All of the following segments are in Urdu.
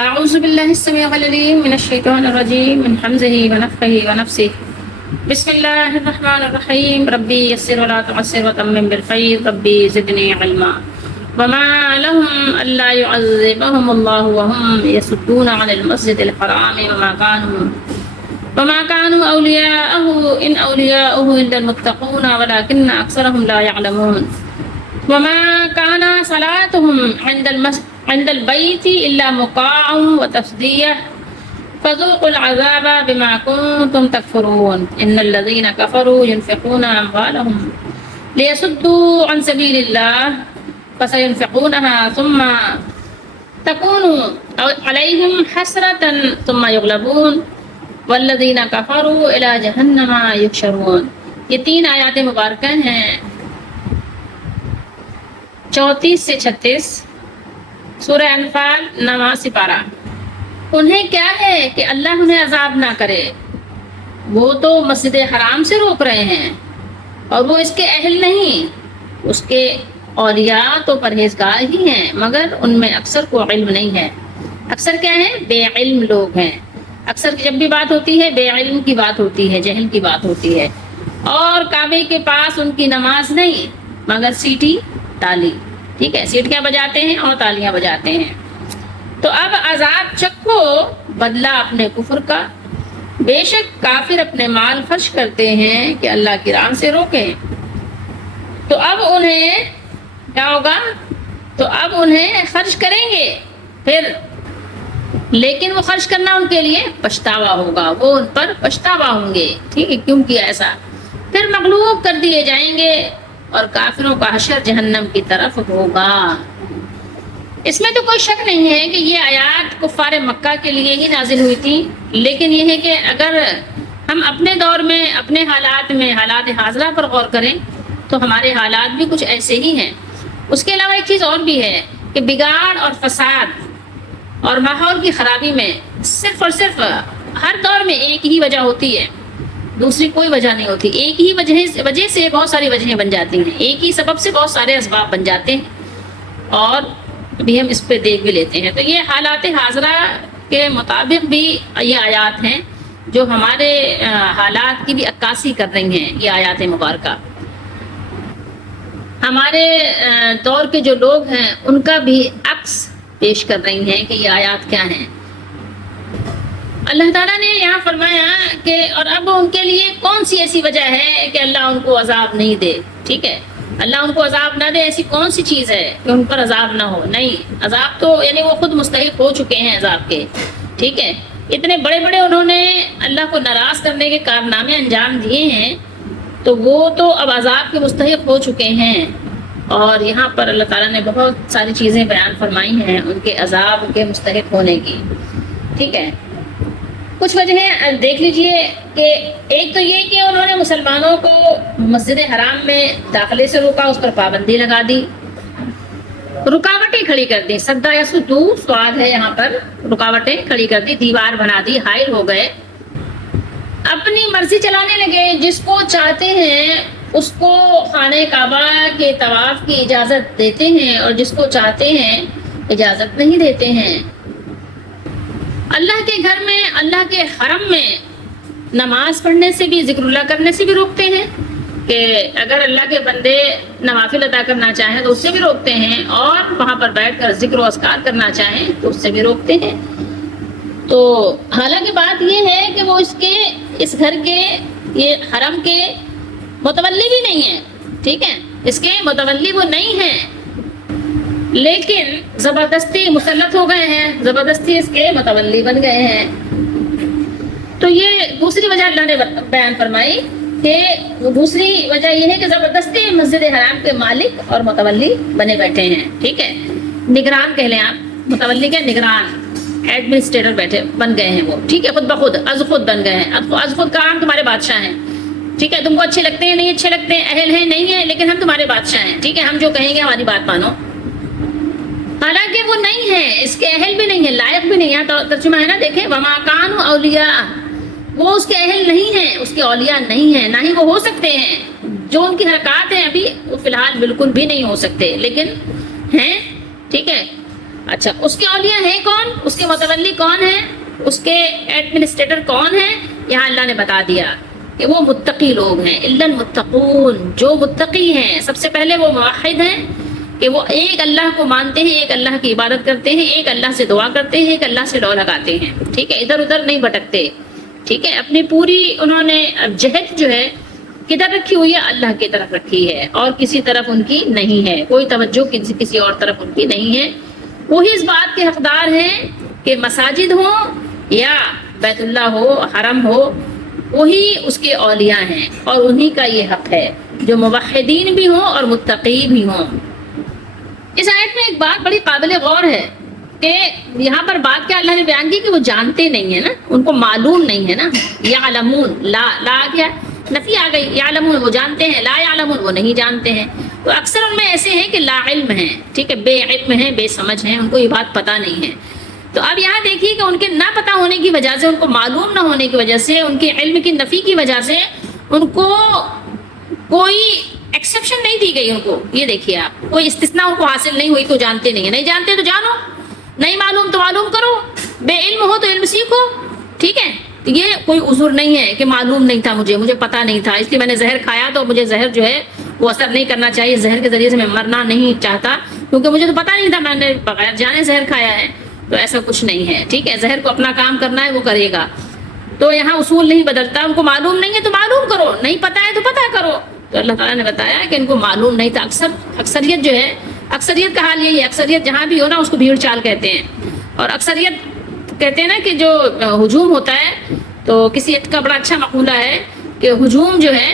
أعوذ بالله السميع العليم من الشيطان الرجيم من حمزه ونفخه ونفسه. بسم الله الرحمن الرحيم. ربي يسر ولا تعسر وتمم بالخير. ربي زدني علما. وما لهم ألا يعذبهم الله وهم يصدون عن المسجد الحرام وما كانوا أولياءه إن أولياؤه إلا المتقون ولكن أكثرهم لا يعلمون. وما كان صلاتهم عند البيت إلا مقاعا وتصدية فذوقوا العذاب بما كنتم تكفرون. إن الذين كفروا ينفقون أموالهم ليصدوا عن سبيل الله فسينفقونها ثم تكون عليهم حسرة ثم يغلبون والذین کفروا الی جہنم یحشرون. یہ 3 آیات مبارکہ ہیں 34 سے 36 سورہ انفال 9واں سپارہ. انہیں کیا ہے کہ اللہ انہیں عذاب نہ کرے، وہ تو مسجد حرام سے روک رہے ہیں اور وہ اس کے اہل نہیں. اس کے اولیاء تو پرہیزگار ہی ہیں مگر ان میں اکثر کو علم نہیں ہے. اکثر کیا ہے؟ بے علم لوگ ہیں. اکثر جب بھی بات ہوتی ہے بے علم کی بات ہوتی ہے، جہل کی بات ہوتی ہے. اور کعبے کے پاس ان کی نماز نہیں مگر سیٹی تالی. ٹھیک ہے، سیٹیاں بجاتے ہیں اور تالیاں بجاتے ہیں. تو اب عذاب چکھو بدلہ اپنے کفر کا. بے شک کافر اپنے مال خرچ کرتے ہیں کہ اللہ کی راہ سے روکیں. تو اب انہیں کیا ہوگا؟ تو اب انہیں خرچ کریں گے پھر، لیکن وہ خرچ کرنا ان کے لیے پچھتاوا ہوگا، وہ ان پر پچھتاوا ہوں گے. ٹھیک ہے، کیوں کیا ایسا؟ پھر مغلوب کر دیے جائیں گے اور کافروں کا حشر جہنم کی طرف ہوگا. اس میں تو کوئی شک نہیں ہے کہ یہ آیات کفار مکہ کے لیے ہی نازل ہوئی تھی، لیکن یہ ہے کہ اگر ہم اپنے دور میں اپنے حالات حاضرہ پر غور کریں تو ہمارے حالات بھی کچھ ایسے ہی ہیں. اس کے علاوہ ایک چیز اور بھی ہے کہ بگاڑ اور فساد اور ماحول کی خرابی میں صرف اور صرف ہر دور میں ایک ہی وجہ ہوتی ہے، دوسری کوئی وجہ نہیں ہوتی. ایک ہی وجہ سے بہت ساری وجہیں بن جاتی ہیں، ایک ہی سبب سے بہت سارے اسباب بن جاتے ہیں، اور ابھی ہم اس پہ دیکھ بھی لیتے ہیں. تو یہ حالات حاضرہ کے مطابق بھی یہ آیات ہیں جو ہمارے حالات کی بھی عکاسی کر رہی ہیں. یہ آیات مبارکہ ہمارے دور کے جو لوگ ہیں ان کا بھی عکس پیش کر رہی ہیں کہ یہ آیات کیا ہیں. اللہ تعالیٰ نے یہاں فرمایا کہ اور اب ان کے لیے کون سی ایسی وجہ ہے کہ اللہ ان کو عذاب نہیں دے. ٹھیک ہے، اللہ ان کو عذاب نہ دے، ایسی کون سی چیز ہے کہ ان پر عذاب نہ ہو؟ نہیں، عذاب تو یعنی وہ خود مستحق ہو چکے ہیں عذاب کے. ٹھیک ہے، اتنے بڑے بڑے انہوں نے اللہ کو ناراض کرنے کے کارنامے انجام دیے ہیں تو وہ تو اب عذاب کے مستحق ہو چکے ہیں. اور یہاں پر اللہ تعالیٰ نے بہت ساری چیزیں بیان فرمائی ہیں ان کے عذاب کے مستحق ہونے کی. ٹھیک ہے، کچھ وجہیں دیکھ لیجئے کہ ایک تو یہ کہ انہوں نے مسلمانوں کو مسجد حرام میں داخلے سے روکا، اس پر پابندی لگا دی، رکاوٹیں کھڑی کر دی. سدا یا سدو سواد ہے یہاں پر، رکاوٹیں کھڑی کر دی، دیوار بنا دی، حائل ہو گئے، اپنی مرضی چلانے لگے. جس کو چاہتے ہیں اس کو خانہ کعبہ کے طواف کی اجازت دیتے ہیں اور جس کو چاہتے ہیں اجازت نہیں دیتے ہیں. اللہ کے گھر میں، اللہ کے حرم میں نماز پڑھنے سے بھی، ذکر اللہ کرنے سے بھی روکتے ہیں کہ اگر اللہ کے بندے نوافل ادا کرنا چاہیں تو اس سے بھی روکتے ہیں، اور وہاں پر بیٹھ کر ذکر و اذکار کرنا چاہیں تو اس سے بھی روکتے ہیں. تو حالانکہ بات یہ ہے کہ وہ اس گھر کے، یہ حرم کے متولی بھی نہیں ہیں. ٹھیک ہے، اس کے متولی وہ نہیں ہیں، لیکن زبردستی مسلط ہو گئے ہیں، زبردستی اس کے متولی بن گئے ہیں. تو یہ دوسری وجہ اللہ نے بیان فرمائی کہ دوسری وجہ یہ ہے کہ زبردستی مسجد حرام کے مالک اور متولی بنے بیٹھے ہیں. ٹھیک ہے، نگران کہہ لیں آپ، متولی کے نگران، ایڈمنسٹریٹر بیٹھے بن گئے ہیں وہ. ٹھیک ہے، خود بخود از خود بن گئے ہیں. از خود کا ہم تمہارے بادشاہ ہیں. ٹھیک ہے، تم کو اچھے لگتے ہیں نہیں اچھے لگتے ہیں، اہل ہیں نہیں ہیں، لیکن ہم تمہارے بادشاہ ہیں. ٹھیک ہے، ہم جو کہیں گے ہماری بات مانو. حالانکہ وہ نہیں ہے، اس کے اہل بھی نہیں ہے، لائق بھی نہیں ہے. تو ترجمہ ہے نا، دیکھیں، وما کانوا اولیاء، وہ اس کے اہل نہیں ہیں، اس کے اولیاء نہیں ہیں، نہ ہی وہ ہو سکتے ہیں. جو ان کی حرکات ہیں ابھی وہ فی الحال بالکل بھی نہیں ہو سکتے، لیکن ہیں. ٹھیک ہے، اچھا اس کے اولیاء ہیں کون، اس کے متولی کون ہیں، اس کے ایڈمنسٹریٹر کون ہیں، یہاں اللہ نے بتا دیا کہ وہ متقی لوگ ہیں، الا المتقون، جو متقی ہیں سب سے پہلے وہ موحد ہیں کہ وہ ایک اللہ کو مانتے ہیں، ایک اللہ کی عبادت کرتے ہیں، ایک اللہ سے دعا کرتے ہیں، ایک اللہ سے لو لگاتے ہیں، ٹھیک ہے، ادھر ادھر نہیں بھٹکتے، ٹھیک ہے، اپنی پوری انہوں نے جہد جو ہے کدھر رکھی ہوئی ہے، اللہ کی طرف رکھی ہے، اور کسی طرف ان کی نہیں ہے، کوئی توجہ کسی اور طرف ان کی نہیں ہے۔ وہی اس بات کے حقدار ہیں کہ مساجد ہو یا بیت اللہ ہو، حرم ہو، وہی اس کے اولیاء ہیں، اور انہی کا یہ حق ہے جو موحدین بھی ہوں اور متقی بھی ہوں۔ اس آیت میں ایک بات بڑی قابل غور ہے کہ یہاں پر بات کیا اللہ نے بیان کی کہ وہ جانتے نہیں ہیں نا، ان کو معلوم نہیں ہے نا، یعلمون، لا کیا نفی آ گئی، یعلمون وہ جانتے ہیں، لا یعلمون وہ نہیں جانتے ہیں، تو اکثر ان میں ایسے ہیں کہ لا علم ہیں، ٹھیک ہے، بے علم ہیں، بے سمجھ ہیں، ان کو یہ بات پتہ نہیں ہے۔ تو اب یہاں دیکھیے کہ ان کے نہ پتہ ہونے کی وجہ سے، ان کو معلوم نہ ہونے کی وجہ سے، ان کے علم کی نفی کی وجہ سے ان کو کوئی ایکسیپشن نہیں دی گئی، ان کو یہ دیکھیے آپ، کوئی استثناء ان کو حاصل نہیں ہوئی کہ وہ جانتے نہیں ہیں، نہیں جانتے تو جانو، نہیں معلوم تو معلوم کرو، بے علم ہو تو علم سیکھو، ٹھیک ہے، تو یہ کوئی عذر نہیں ہے کہ معلوم نہیں تھا، مجھے پتہ نہیں تھا، اس لیے میں نے زہر کھایا تو مجھے زہر جو ہے وہ اثر نہیں کرنا چاہیے، زہر کے ذریعے سے میں مرنا نہیں چاہتا کیونکہ مجھے تو پتہ نہیں تھا، میں نے بغیر جانے زہر کھایا ہے، تو ایسا کچھ نہیں ہے، ٹھیک ہے، زہر کو اپنا کام کرنا ہے وہ کرے گا، تو یہاں اصول نہیں بدلتا، ان کو معلوم نہیں ہے تو معلوم کرو، نہیں پتہ ہے تو پتہ کرو، تو اللہ تعالیٰ نے بتایا کہ ان کو معلوم نہیں تھا۔ اکثریت جو ہے، اکثریت کا حال یہی ہے، اکثریت جہاں بھی ہو نا اس کو بھیڑ چال کہتے ہیں، اور اکثریت کہتے ہیں نا کہ جو ہجوم ہوتا ہے تو کسی ایک کا بڑا اچھا مقولہ ہے کہ ہجوم جو ہے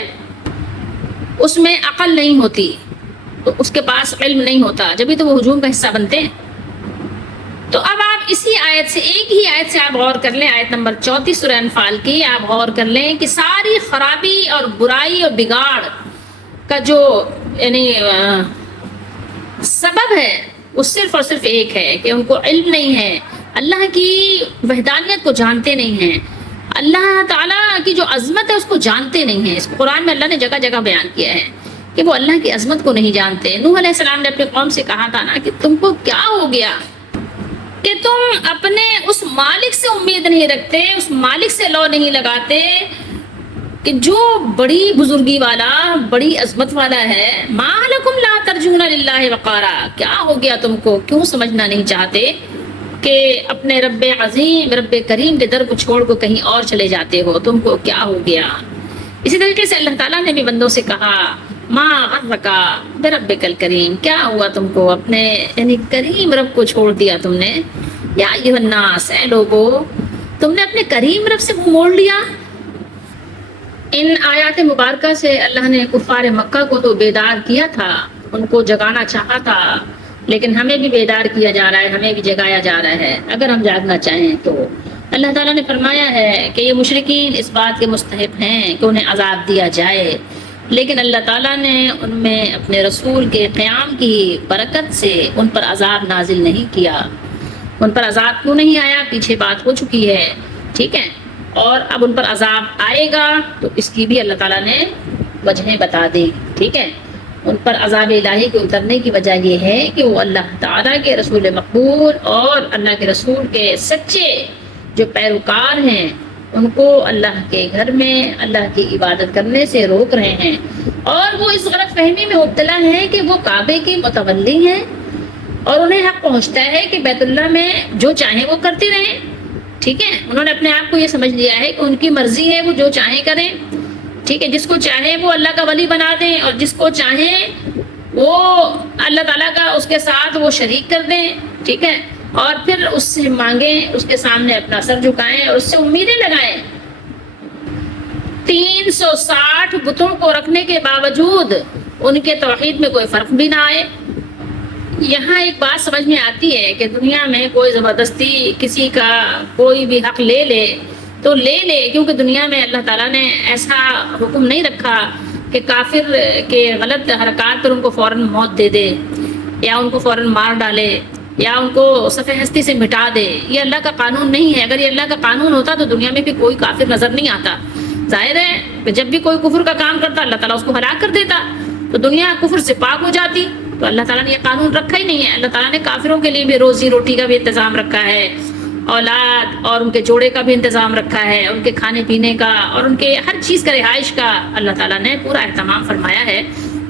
اس میں عقل نہیں ہوتی، تو اس کے پاس علم نہیں ہوتا، جبھی تو وہ ہجوم کا حصہ بنتے ہیں۔ تو اب آپ اسی آیت سے، ایک ہی آیت سے آپ غور کر لیں، آیت نمبر 34 سورہ انفال کی، آپ غور کر لیں کہ ساری خرابی اور برائی اور بگاڑ کا جو یعنی سبب ہے وہ صرف اور صرف ایک ہے کہ ان کو علم نہیں ہے، اللہ کی وحدانیت کو جانتے نہیں ہیں، اللہ تعالیٰ کی جو عظمت ہے اس کو جانتے نہیں ہیں۔ اس کو قرآن میں اللہ نے جگہ جگہ بیان کیا ہے کہ وہ اللہ کی عظمت کو نہیں جانتے۔ نوح علیہ السلام نے اپنی قوم سے کہا تھا نا کہ تم کو کیا ہو گیا کہ تم اپنے اس مالک سے امید نہیں رکھتے، اس مالک سے لو نہیں لگاتے کہ جو بڑی بزرگی والا، بڑی عظمت والا ہے۔ ما لکم لا ترجون للہ وقارا، کیا ہو گیا تم کو، کیوں سمجھنا نہیں چاہتے کہ اپنے رب عظیم، رب کریم کے در کو چھوڑ کو کہیں اور چلے جاتے ہو، تم کو کیا ہو گیا۔ اسی طریقے سے اللہ تعالیٰ نے بھی بندوں سے کہا ما غرکا بربک الکریم، کیا ہوا تم کو، اپنے یعنی کریم رب کو چھوڑ دیا تم نے، یا ایھا الناس، اے لوگو تم نے اپنے کریم رب سے منہ موڑ لیا۔ ان آیات مبارکہ سے اللہ نے کفار مکہ کو تو بیدار کیا تھا، ان کو جگانا چاہا تھا، لیکن ہمیں بھی بیدار کیا جا رہا ہے، ہمیں بھی جگایا جا رہا ہے اگر ہم جاگنا چاہیں تو۔ اللہ تعالیٰ نے فرمایا ہے کہ یہ مشرکین اس بات کے مستحق ہیں کہ انہیں عذاب دیا جائے، لیکن اللہ تعالیٰ نے ان میں اپنے رسول کے قیام کی برکت سے ان پر عذاب نازل نہیں کیا۔ ان پر عذاب کیوں نہیں آیا، پیچھے بات ہو چکی ہے، ٹھیک ہے، اور اب ان پر عذاب آئے گا تو اس کی بھی اللہ تعالیٰ نے وجہیں بتا دی، ٹھیک ہے۔ ان پر عذاب الہی کے اترنے کی وجہ یہ ہے کہ وہ اللہ تعالیٰ کے رسول مقبول اور اللہ کے رسول کے سچے جو پیروکار ہیں ان کو اللہ کے گھر میں اللہ کی عبادت کرنے سے روک رہے ہیں، اور وہ اس غلط فہمی میں مبتلا ہیں کہ وہ کعبے کے متولی ہیں اور انہیں حق پہنچتا ہے کہ بیت اللہ میں جو چاہیں وہ کرتے رہیں، ٹھیک ہے۔ انہوں نے اپنے آپ کو یہ سمجھ لیا ہے کہ ان کی مرضی ہے، وہ جو چاہیں کریں، ٹھیک ہے، جس کو چاہیں وہ اللہ کا ولی بنا دیں اور جس کو چاہیں وہ اللہ تعالیٰ کا اس کے ساتھ وہ شریک کر دیں، ٹھیک ہے، اور پھر اس سے مانگیں، اس کے سامنے اپنا سر جھکائیں اور اس سے امیدیں لگائیں۔ 360 بتوں کو رکھنے کے باوجود ان کے توحید میں کوئی فرق بھی نہ آئے۔ یہاں ایک بات سمجھ میں آتی ہے کہ دنیا میں کوئی زبردستی کسی کا کوئی بھی حق لے لے تو لے لے، کیونکہ دنیا میں اللہ تعالیٰ نے ایسا حکم نہیں رکھا کہ کافر کے غلط حرکات پر ان کو فوراً موت دے دے یا ان کو فوراً مار ڈالے یا ان کو صفحہ ہستی سے مٹا دے۔ یہ اللہ کا قانون نہیں ہے۔ اگر یہ اللہ کا قانون ہوتا تو دنیا میں پھر کوئی کافر نظر نہیں آتا۔ ظاہر ہے کہ جب بھی کوئی کفر کا کام کرتا اللہ تعالیٰ اس کو ہلاک کر دیتا، تو دنیا کفر سے پاک ہو جاتی، تو اللہ تعالیٰ نے یہ قانون رکھا ہی نہیں ہے. اللہ تعالیٰ نے کافروں کے لیے بھی روزی روٹی کا بھی انتظام رکھا ہے, اولاد اور ان کے جوڑے کا بھی انتظام رکھا ہے, ان کے کھانے پینے کا اور ان کے ہر چیز کا رہائش کا اللہ تعالیٰ نے پورا اہتمام فرمایا ہے.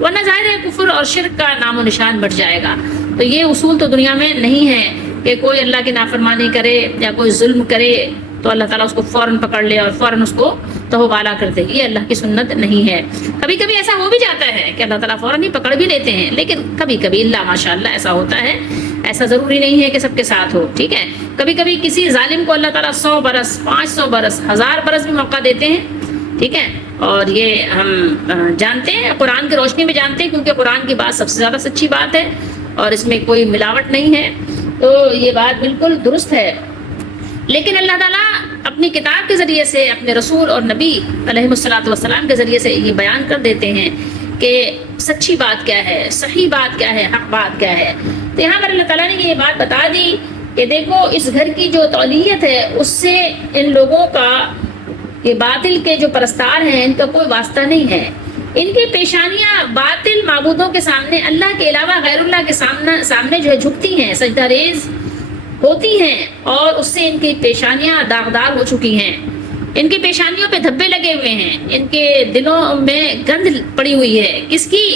ورنہ ظاہر ہے کفر اور شرک کا نام و نشان بڑھ جائے گا. تو یہ اصول تو دنیا میں نہیں ہے کہ کوئی اللہ کی نافرمانی کرے یا کوئی ظلم کرے تو اللہ تعالیٰ اس کو فوراً پکڑ لے اور فوراً اس کو توبہ بالا کر دے. یہ اللہ کی سنت نہیں ہے. کبھی کبھی ایسا ہو بھی جاتا ہے کہ اللہ تعالیٰ فوراً ہی پکڑ بھی لیتے ہیں, لیکن کبھی کبھی اللہ ماشاء اللہ ایسا ہوتا ہے. ایسا ضروری نہیں ہے کہ سب کے ساتھ ہو, ٹھیک ہے. کبھی کبھی کسی ظالم کو اللہ تعالیٰ 100 برس 500 برس 1000 برس بھی موقع دیتے ہیں, ٹھیک ہے. اور یہ ہم جانتے ہیں, قرآن کی روشنی میں جانتے ہیں, کیونکہ قرآن کی بات سب سے زیادہ سچی بات ہے اور اس میں کوئی ملاوٹ نہیں ہے. تو یہ بات بالکل درست ہے. لیکن اللہ تعالیٰ اپنی کتاب کے ذریعے سے, اپنے رسول اور نبی علیہ الصلوۃ والسلام کے ذریعے سے یہ بیان کر دیتے ہیں کہ سچی بات کیا ہے, صحیح بات کیا ہے, حق بات کیا ہے. تو یہاں پر اللہ تعالیٰ نے یہ بات بتا دی کہ دیکھو اس گھر کی جو تولیت ہے اس سے ان لوگوں کا, یہ باطل کے جو پرستار ہیں ان کا کوئی واسطہ نہیں ہے. ان کی پیشانیاں باطل معبودوں کے سامنے, اللہ کے علاوہ غیر اللہ کے سامنے جو ہے جھکتی ہیں, سجدہ ریز ہوتی ہیں, اور اس سے ان کی پیشانیاں داغدار ہو چکی ہیں. ان کی پیشانیوں پہ دھبے لگے ہوئے ہیں, ان کے دلوں میں گند پڑی ہوئی ہے. کس کی؟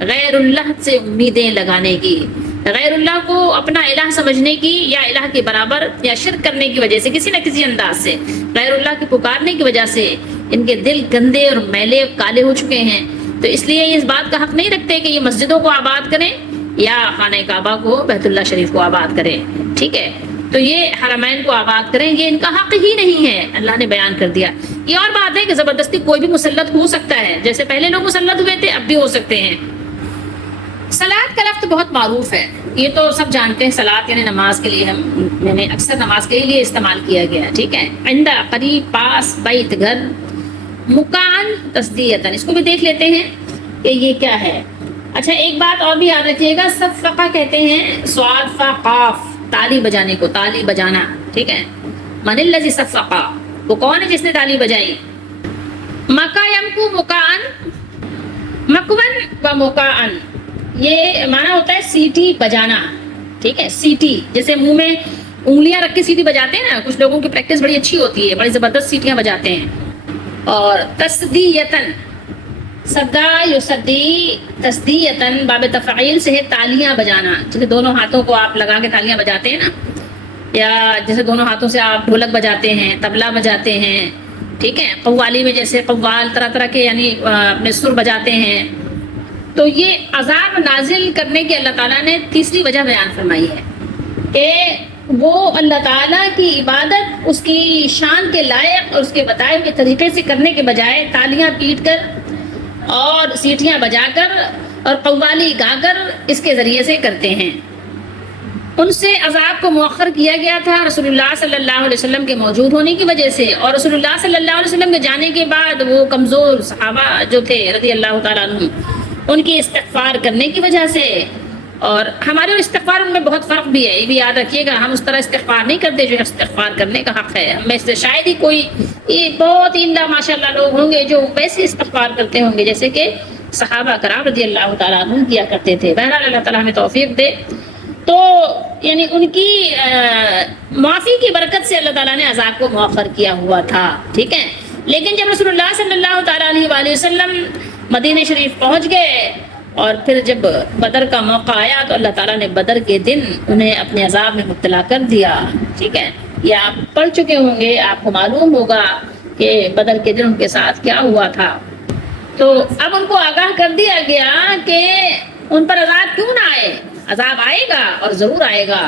غیر اللہ سے امیدیں لگانے کی, غیر اللہ کو اپنا الہ سمجھنے کی, یا الہ کے برابر یا شرک کرنے کی وجہ سے, کسی نہ کسی انداز سے غیر اللہ کی پکارنے کی وجہ سے ان کے دل گندے اور میلے کالے ہو چکے ہیں. تو اس لیے یہ اس بات کا حق نہیں رکھتے کہ یہ مسجدوں کو آباد کریں یا خانہ کعبہ کو, بیت اللہ شریف کو آباد کریں, ٹھیک ہے. تو یہ حرمین کو آباد کریں, یہ ان کا حق ہی نہیں ہے. اللہ نے بیان کر دیا. یہ اور بات ہے کہ زبردستی کوئی بھی مسلط ہو سکتا ہے, جیسے پہلے لوگ مسلط ہوئے تھے اب بھی ہو سکتے ہیں. صلاۃ کا لفظ بہت معروف ہے, یہ تو سب جانتے ہیں. صلاۃ یعنی نماز کے لیے, میں نے اکثر نماز کے لیے استعمال کیا گیا, ٹھیک ہے. عند, قریب, پاس, بیت, گھر. مکان, تصدیعتاً, اس کو بھی دیکھ لیتے ہیں کہ یہ کیا ہے. اچھا ایک بات اور بھی یاد رکھیے گا, صفقہ کہتے ہیں صاد فا قاف, تالی بجانے کو, تالی بجانا, ٹھیک ہے. من الذی صفقہ, وہ کون ہے جس نے تالی بجائی. مکا یمکو مکان, مکون و مکان, یہ معنی ہوتا ہے سیٹی بجانا, ٹھیک ہے. سیٹی جیسے منہ میں انگلیاں رکھ کے سیٹی بجاتے ہیں نا, کچھ لوگوں کی پریکٹس بڑی اچھی ہوتی ہے, بڑی زبردست سیٹیاں بجاتے ہیں. اور تصدیعتاً, صدا یصدی, تصدیعتاً باب تفعیل سے ہے تالیاں بجانا. جیسے دونوں ہاتھوں کو آپ لگا کے تالیاں بجاتے ہیں نا, یا جیسے دونوں ہاتھوں سے آپ ڈھولک بجاتے ہیں, طبلہ بجاتے ہیں, ٹھیک ہے. قوالی میں جیسے قوال, طرح طرح کے یعنی اپنے سر بجاتے ہیں. تو یہ عذاب نازل کرنے کی اللہ تعالیٰ نے تیسری وجہ بیان فرمائی ہے کہ وہ اللہ تعالیٰ کی عبادت اس کی شان کے لائق اور اس کے بتائے ہوئے طریقے سے کرنے کے بجائے تالیاں پیٹ کر اور سیٹیاں بجا کر اور قوالی گا کر اس کے ذریعے سے کرتے ہیں. ان سے عذاب کو مؤخر کیا گیا تھا رسول اللہ صلی اللہ علیہ وسلم کے موجود ہونے کی وجہ سے, اور رسول اللہ صلی اللہ علیہ وسلم کے جانے کے بعد وہ کمزور صحابہ جو تھے رضی اللہ تعالیٰ عنہ, ان کی استغفار کرنے کی وجہ سے. اور ہمارے استغفار ان میں بہت فرق بھی ہے, یہ بھی یاد رکھیے گا. ہم اس طرح استغفار نہیں کرتے جو استغفار کرنے کا حق ہے. ہم میں سے شاید ہی کوئی, یہ بہت ہی ماشاء اللہ لوگ ہوں گے جو ویسے استغفار کرتے ہوں گے جیسے کہ صحابہ کرام رضی اللہ تعالیٰ عنہ کیا کرتے تھے. بہرحال اللہ تعالیٰ ہمیں توفیق دے. تو یعنی ان کی معافی کی برکت سے اللہ تعالیٰ نے عذاب کو مؤخر کیا ہوا تھا, ٹھیک ہے. لیکن جب رسول اللہ صلی اللہ تعالیٰ علیہ وآلہ وسلم مدینہ شریف پہنچ گئے اور پھر جب بدر کا موقع آیا تو اللہ تعالیٰ نے بدر کے دن انہیں اپنے عذاب میں مبتلا کر دیا, ٹھیک ہے. یہ آپ پڑھ چکے ہوں گے, آپ کو معلوم ہوگا کہ بدر کے دن ان کے ساتھ کیا ہوا تھا. تو اب ان کو آگاہ کر دیا گیا کہ ان پر عذاب کیوں نہ آئے, عذاب آئے گا اور ضرور آئے گا.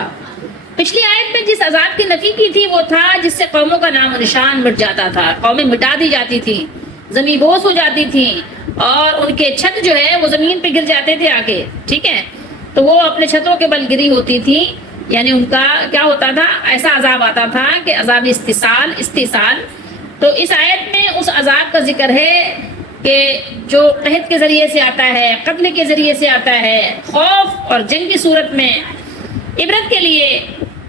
پچھلی آیت میں جس عذاب کی نفی کی تھی وہ تھا جس سے قوموں کا نام و نشان مٹ جاتا تھا, قومیں مٹا دی جاتی تھیں, زمین بوس ہو جاتی تھیں, اور ان کے چھت جو ہے وہ زمین پہ گر جاتے تھے آ کے, ٹھیک ہے. تو وہ اپنے چھتوں کے بل گری ہوتی تھی, یعنی ان کا کیا ہوتا تھا, ایسا عذاب آتا تھا کہ عذاب استحصال. تو اس آیت میں اس عذاب کا ذکر ہے کہ جو قحط کے ذریعے سے آتا ہے, قتل کے ذریعے سے آتا ہے, خوف اور جنگ کی صورت میں عبرت کے لیے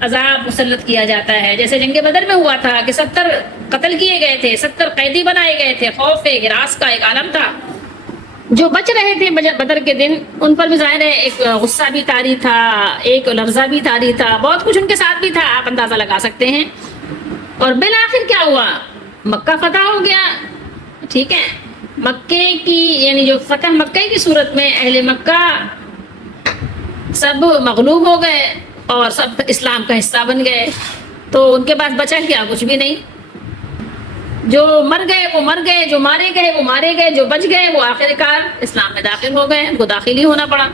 عذاب مسلط کیا جاتا ہے. جیسے جنگ بدر میں ہوا تھا کہ 70 قتل کیے گئے تھے, 70 قیدی بنائے گئے تھے, خوف ہراس کا ایک عالم تھا. جو بچ رہے تھے بدر کے دن ان پر بھی ظاہر ہے ایک غصہ بھی طاری تھا، ایک لرزہ بھی طاری تھا، بہت کچھ ان کے ساتھ بھی تھا، آپ اندازہ لگا سکتے ہیں۔ اور بالآخر کیا ہوا؟ مکہ فتح ہو گیا، ٹھیک ہے۔ مکے کی یعنی جو فتح مکہ کی صورت میں اہل مکہ سب مغلوب ہو گئے اور سب اسلام کا حصہ بن گئے، تو ان کے پاس بچا کیا؟ کچھ بھی نہیں۔ جو مر گئے وہ مر گئے، جو مارے گئے وہ مارے گئے، جو بچ گئے وہ آخر کار اسلام میں داخل ہو گئے، ان کو داخل ہی ہونا پڑا۔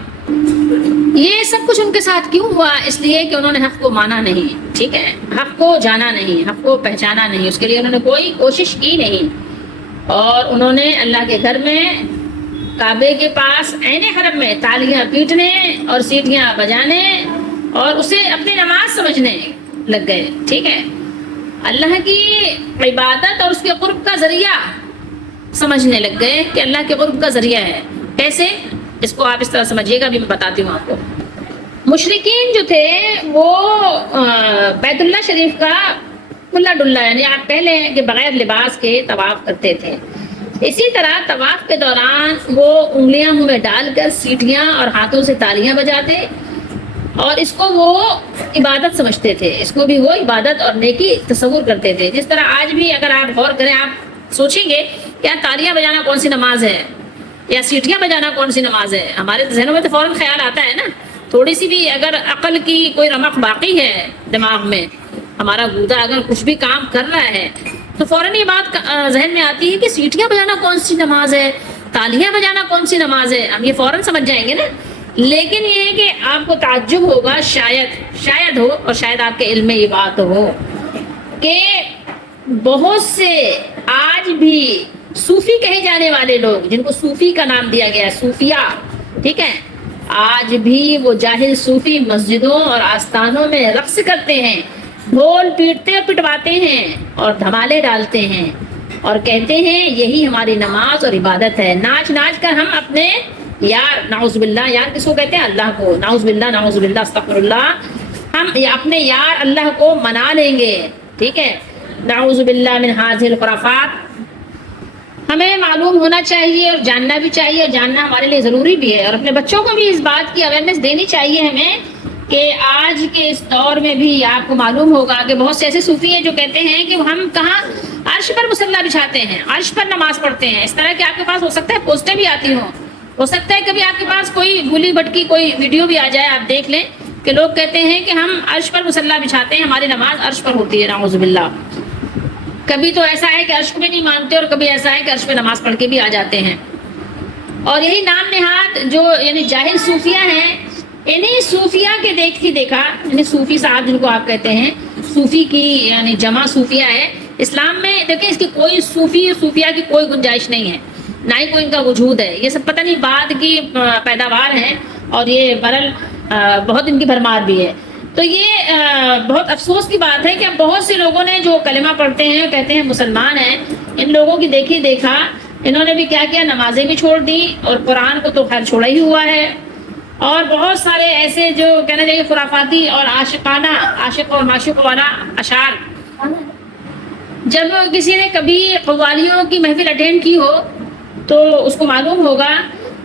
یہ سب کچھ ان کے ساتھ کیوں ہوا؟ اس لیے کہ انہوں نے حق کو مانا نہیں، ٹھیک ہے، حق کو جانا نہیں، حق کو پہچانا نہیں، اس کے لیے انہوں نے کوئی کوشش کی نہیں، اور انہوں نے اللہ کے گھر میں کعبے کے پاس عین حرم میں تالیاں پیٹنے اور سیٹیاں بجانے اور اسے اپنی نماز سمجھنے لگ گئے، ٹھیک ہے، اللہ کی عبادت اور اس کے قرب کا ذریعہ سمجھنے لگ گئے کہ اللہ کے قرب کا ذریعہ ہے۔ کیسے؟ اس کو آپ اس طرح سمجھیے گا، بھی میں بتاتی ہوں آپ کو۔ مشرکین جو تھے وہ بیت اللہ شریف کا کھلا ڈلا یعنی آپ کہہ لیں کہ بغیر لباس کے طواف کرتے تھے۔ اسی طرح طواف کے دوران وہ انگلیاں منہ میں ڈال کر سیٹیاں اور ہاتھوں سے تالیاں بجاتے اور اس کو وہ عبادت سمجھتے تھے، اس کو بھی وہ عبادت اور نیکی تصور کرتے تھے۔ جس طرح آج بھی اگر آپ غور کریں، آپ سوچیں گے کیا تالیاں بجانا کون سی نماز ہے یا سیٹیاں بجانا کون سی نماز ہے؟ ہمارے ذہنوں میں تو فوراً خیال آتا ہے نا، تھوڑی سی بھی اگر عقل کی کوئی رمق باقی ہے دماغ میں، ہمارا گودا اگر کچھ بھی کام کر رہا ہے تو فوراً یہ بات ذہن میں آتی ہے کہ سیٹیاں بجانا کون سی نماز ہے، تالیاں بجانا کون سی نماز ہے، ہم یہ فوراً سمجھ جائیں گے نا۔ لیکن یہ ہے کہ آپ کو تعجب ہوگا، شاید ہو، اور شاید آپ کے علم میں یہ بات ہو کہ بہت سے آج بھی صوفی کہے جانے والے لوگ، جن کو صوفی کا نام دیا گیا ہے، صوفیہ، ٹھیک ہے، آج بھی وہ جاہل صوفی مسجدوں اور آستانوں میں رقص کرتے ہیں، ڈھول پیٹتے اور پٹواتے ہیں اور دھمالے ڈالتے ہیں اور کہتے ہیں یہی ہماری نماز اور عبادت ہے۔ ناچ ناچ کر ہم اپنے یار، نعوذ باللہ، یار کس کو کہتے ہیں؟ اللہ کو، نعوذ باللہ استغفر اللہ، ہم اپنے یار اللہ کو منا لیں گے، ٹھیک ہے، نعوذ باللہ من ہذہ الخرافات۔ ہمیں معلوم ہونا چاہیے اور جاننا بھی چاہیے، اور جاننا ہمارے لیے ضروری بھی ہے، اور اپنے بچوں کو بھی اس بات کی اویئرنیس دینی چاہیے ہمیں کہ آج کے اس دور میں بھی آپ کو معلوم ہوگا کہ بہت سے ایسے صوفی ہیں جو کہتے ہیں کہ ہم کہاں عرش پر مصلی بچھاتے ہیں، عرش پر نماز پڑھتے ہیں۔ اس طرح کہ آپ کے پاس ہو سکتا ہے پوسٹیں بھی آتی ہوں، ہو سکتا ہے کبھی آپ کے پاس کوئی بھولی بھٹکی کوئی ویڈیو بھی آ جائے، آپ دیکھ لیں کہ لوگ کہتے ہیں کہ ہم عرش پر مصلی بچھاتے ہیں، ہماری نماز عرش پر ہوتی ہے، نعوذ باللہ۔ کبھی تو ایسا ہے کہ عرش کو بھی نہیں مانتے اور کبھی ایسا ہے کہ عرش پہ نماز پڑھ کے بھی آ جاتے ہیں۔ اور یہی نام نہاد جو یعنی جاہل صوفیہ ہیں، انہیں صوفیہ کے دیکھا یعنی صوفی صاحب جن کو آپ کہتے ہیں، صوفی کی یعنی جمع صوفیہ ہے۔ اسلام میں دیکھیں اس کی کوئی صوفیہ کی کوئی گنجائش نہیں ہے، نہ ہی کوئی ان کا وجود ہے، یہ سب پتہ نہیں بعد کی پیداوار ہے، اور یہ برل بہت ان کی بھرمار بھی ہے۔ تو یہ بہت افسوس کی بات ہے کہ اب بہت سے لوگوں نے جو کلمہ پڑھتے ہیں کہتے ہیں مسلمان ہیں، ان لوگوں کی دیکھا انہوں نے بھی کیا کیا، نمازیں بھی چھوڑ دی، اور قرآن کو تو خیر چھوڑا ہی ہوا ہے، اور بہت سارے ایسے جو کہنا چاہیے خرافاتی اور عاشق اور معشوق والا اشعار۔ جب کسی نے کبھی قوالیوں کی محفل اٹینڈ کی ہو تو اس کو معلوم ہوگا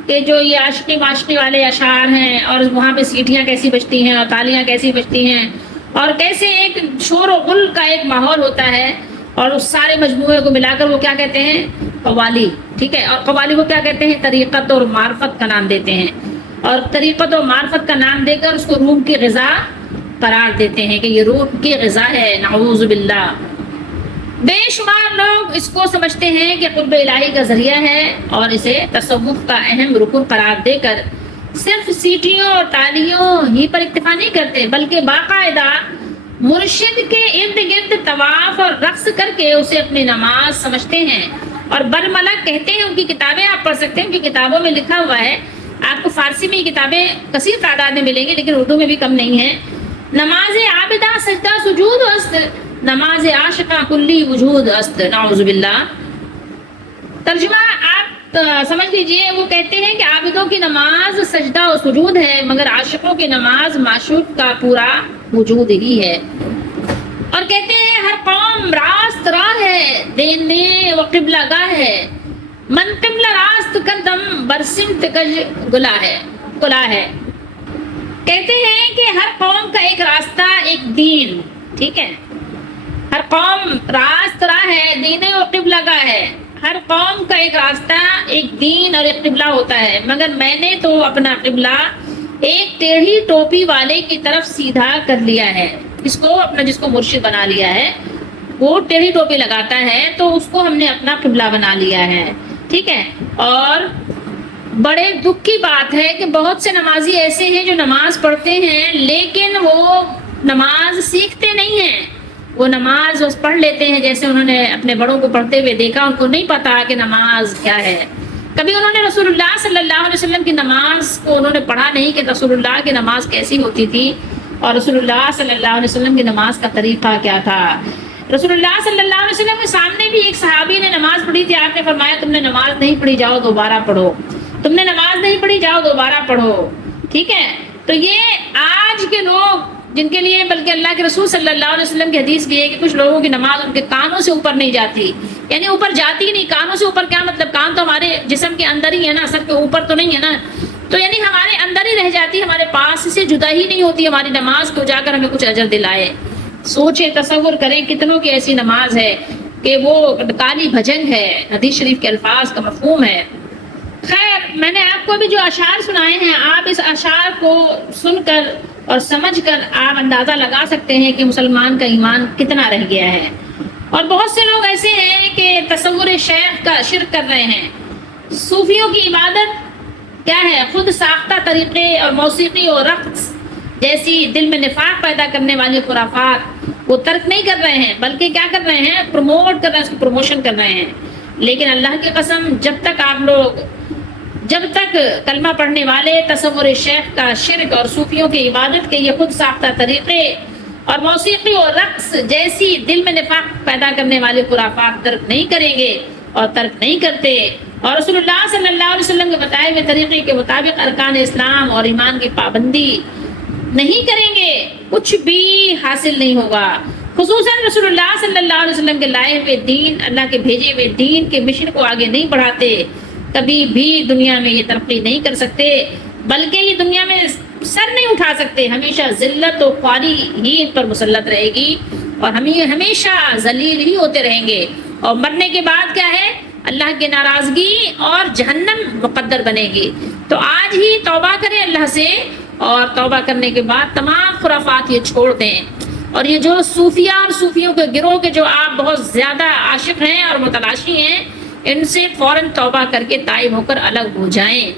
کہ جو یہ عاشقی معاشقی والے اشعار ہیں، اور وہاں پہ سیٹیاں کیسی بجتی ہیں اور تالیاں کیسی بجتی ہیں، اور کیسے ایک شور و غل کا ایک ماحول ہوتا ہے، اور اس سارے مجموعے کو ملا کر وہ کیا کہتے ہیں؟ قوالی، ٹھیک ہے، اور قوالی کو کیا کہتے ہیں؟ طریقت اور معرفت کا نام دیتے ہیں، اور طریقت اور معرفت کا نام دے کر اس کو روح کی غذا قرار دیتے ہیں کہ یہ روح کی غذا ہے، نعوذ باللہ۔ بے شمار لوگ اس کو سمجھتے ہیں کہ قرب الہی کا ذریعہ ہے، اور اسے تصوف کا اہم رکن قرار دے کر صرف سیٹیوں اور تالیوں ہی پر اکتفا نہیں کرتے، بلکہ باقاعدہ مرشد کے ارد گرد طواف اور رقص کر کے اسے اپنی نماز سمجھتے ہیں، اور برملا کہتے ہیں۔ ان کی کتابیں آپ پڑھ سکتے ہیں، ان کی کتابوں میں لکھا ہوا ہے، آپ کو فارسی میں یہ کتابیں کثیر تعداد میں ملیں گی، لیکن اردو میں بھی کم نہیں ہیں۔ نماز عابدہ سجدہ سجود است، نماز عاشقہ کلی وجود است، نعوذ باللہ۔ ترجمہ آپ سمجھ لیجئے، وہ کہتے ہیں کہ عابدوں کی نماز سجدہ و سجود ہے، مگر عاشقوں کی نماز معشوق کا پورا وجود ہی ہے۔ اور کہتے ہیں ہر قوم راست راہ ہے، دینے و قبلہ گاہ ہے، من قبلہ راست قدم برسمت کج گلا ہے. کہتے ہیں کہ ہر قوم کا ایک راستہ، ایک دین، ٹھیک ہے. ہر قوم راست راہ ہے، دین و قبلہ کا ہے. ہر قوم کا ایک راستہ، ایک دین اور ایک قبلہ ہوتا ہے، مگر میں نے تو اپنا قبلہ ایک ٹیڑھی ٹوپی والے کی طرف سیدھا کر لیا ہے. جس کو مرشد بنا لیا ہے، وہ ٹیڑھی ٹوپی لگاتا ہے تو اس کو ہم نے اپنا قبلہ بنا لیا ہے، ٹھیک ہے. اور بڑے دکھ کی بات ہے کہ بہت سے نمازی ایسے ہیں جو نماز پڑھتے ہیں لیکن وہ نماز سیکھتے نہیں ہیں. وہ نماز پڑھ لیتے ہیں جیسے انہوں نے اپنے بڑوں کو پڑھتے ہوئے دیکھا، ان کو نہیں پتا کہ نماز کیا ہے. کبھی انہوں نے رسول اللہ صلی اللہ علیہ وسلم کی نماز کو انہوں نے پڑھا نہیں کہ رسول اللہ کی نماز کیسی ہوتی تھی اور رسول اللہ صلی اللہ علیہ وسلم کی نماز کا طریقہ کیا تھا. رسول اللہ صلی اللہ علیہ وسلم کے سامنے بھی ایک صحابی نے نماز پڑھی تھی. آپ نے فرمایا تم نے نماز نہیں پڑھی، جاؤ دوبارہ پڑھو. تم نے نماز نہیں پڑھی، جاؤ دوبارہ پڑھو، ٹھیک ہے. تو یہ آج کے لوگ جن کے لیے بلکہ اللہ کے رسول صلی اللہ علیہ وسلم کی حدیث بھی ہے کہ کچھ لوگوں کی نماز ان کے کانوں سے اوپر نہیں جاتی، یعنی اوپر جاتی نہیں. کانوں سے اوپر کیا مطلب؟ کان تو ہمارے جسم کے اندر ہی ہے نا، سر کے اوپر تو نہیں ہے نا. تو یعنی ہمارے اندر ہی رہ جاتی، ہمارے پاس سے جدا ہی نہیں ہوتی ہماری نماز کو جا کر ہمیں کچھ اجر دلائے. سوچیں، تصور کریں کتنوں کی ایسی نماز ہے کہ وہ کالی بھجن ہے، حدیث شریف کے الفاظ کا مفہوم ہے. خیر، میں نے آپ کو بھی جو اشعار سنائے ہیں، آپ اس اشعار کو سن کر اور سمجھ کر آپ اندازہ لگا سکتے ہیں کہ مسلمان کا ایمان کتنا رہ گیا ہے. اور بہت سے لوگ ایسے ہیں کہ تصور شیخ کا شرک کر رہے ہیں. صوفیوں کی عبادت کیا ہے؟ خود ساختہ طریقے اور موسیقی اور رقص جیسی دل میں نفاق پیدا کرنے والی خرافات وہ ترک نہیں کر رہے ہیں، بلکہ کیا کر رہے ہیں؟ پروموٹ کر رہے ہیں، اس کی پروموشن کر رہے ہیں. لیکن اللہ کی قسم، جب تک کلمہ پڑھنے والے تصور شیخ کا شرک اور صوفیوں کی عبادت کے یہ خود ساختہ طریقے اور موسیقی اور رقص جیسی دل میں نفاق پیدا کرنے والے خرافات ترک نہیں کریں گے اور ترک نہیں کرتے، اور رسول اللہ صلی اللہ علیہ وسلم کے بتائے ہوئے طریقے کے مطابق ارکان اسلام اور ایمان کی پابندی نہیں کریں گے، کچھ بھی حاصل نہیں ہوگا. خصوصاً رسول اللہ صلی اللہ علیہ وسلم کے لائے ہوئے دین، اللہ کے بھیجے ہوئے دین کے مشن کو آگے نہیں بڑھاتے، کبھی بھی دنیا میں یہ ترقی نہیں کر سکتے، بلکہ یہ دنیا میں سر نہیں اٹھا سکتے. ہمیشہ ذلت و خواری ہی ان پر مسلط رہے گی اور ہم ہمیشہ ذلیل ہی ہوتے رہیں گے. اور مرنے کے بعد کیا ہے؟ اللہ کی ناراضگی اور جہنم مقدر بنے گی. تو آج ہی توبہ کریں اللہ سے، اور توبہ کرنے کے بعد تمام خرافات یہ چھوڑ دیں. اور یہ جو صوفیہ اور صوفیوں کے گروہ کے جو آپ بہت زیادہ عاشق ہیں اور متلاشی ہیں، ان سے فوراً توبہ کر کے تائب ہو کر الگ ہو جائیں.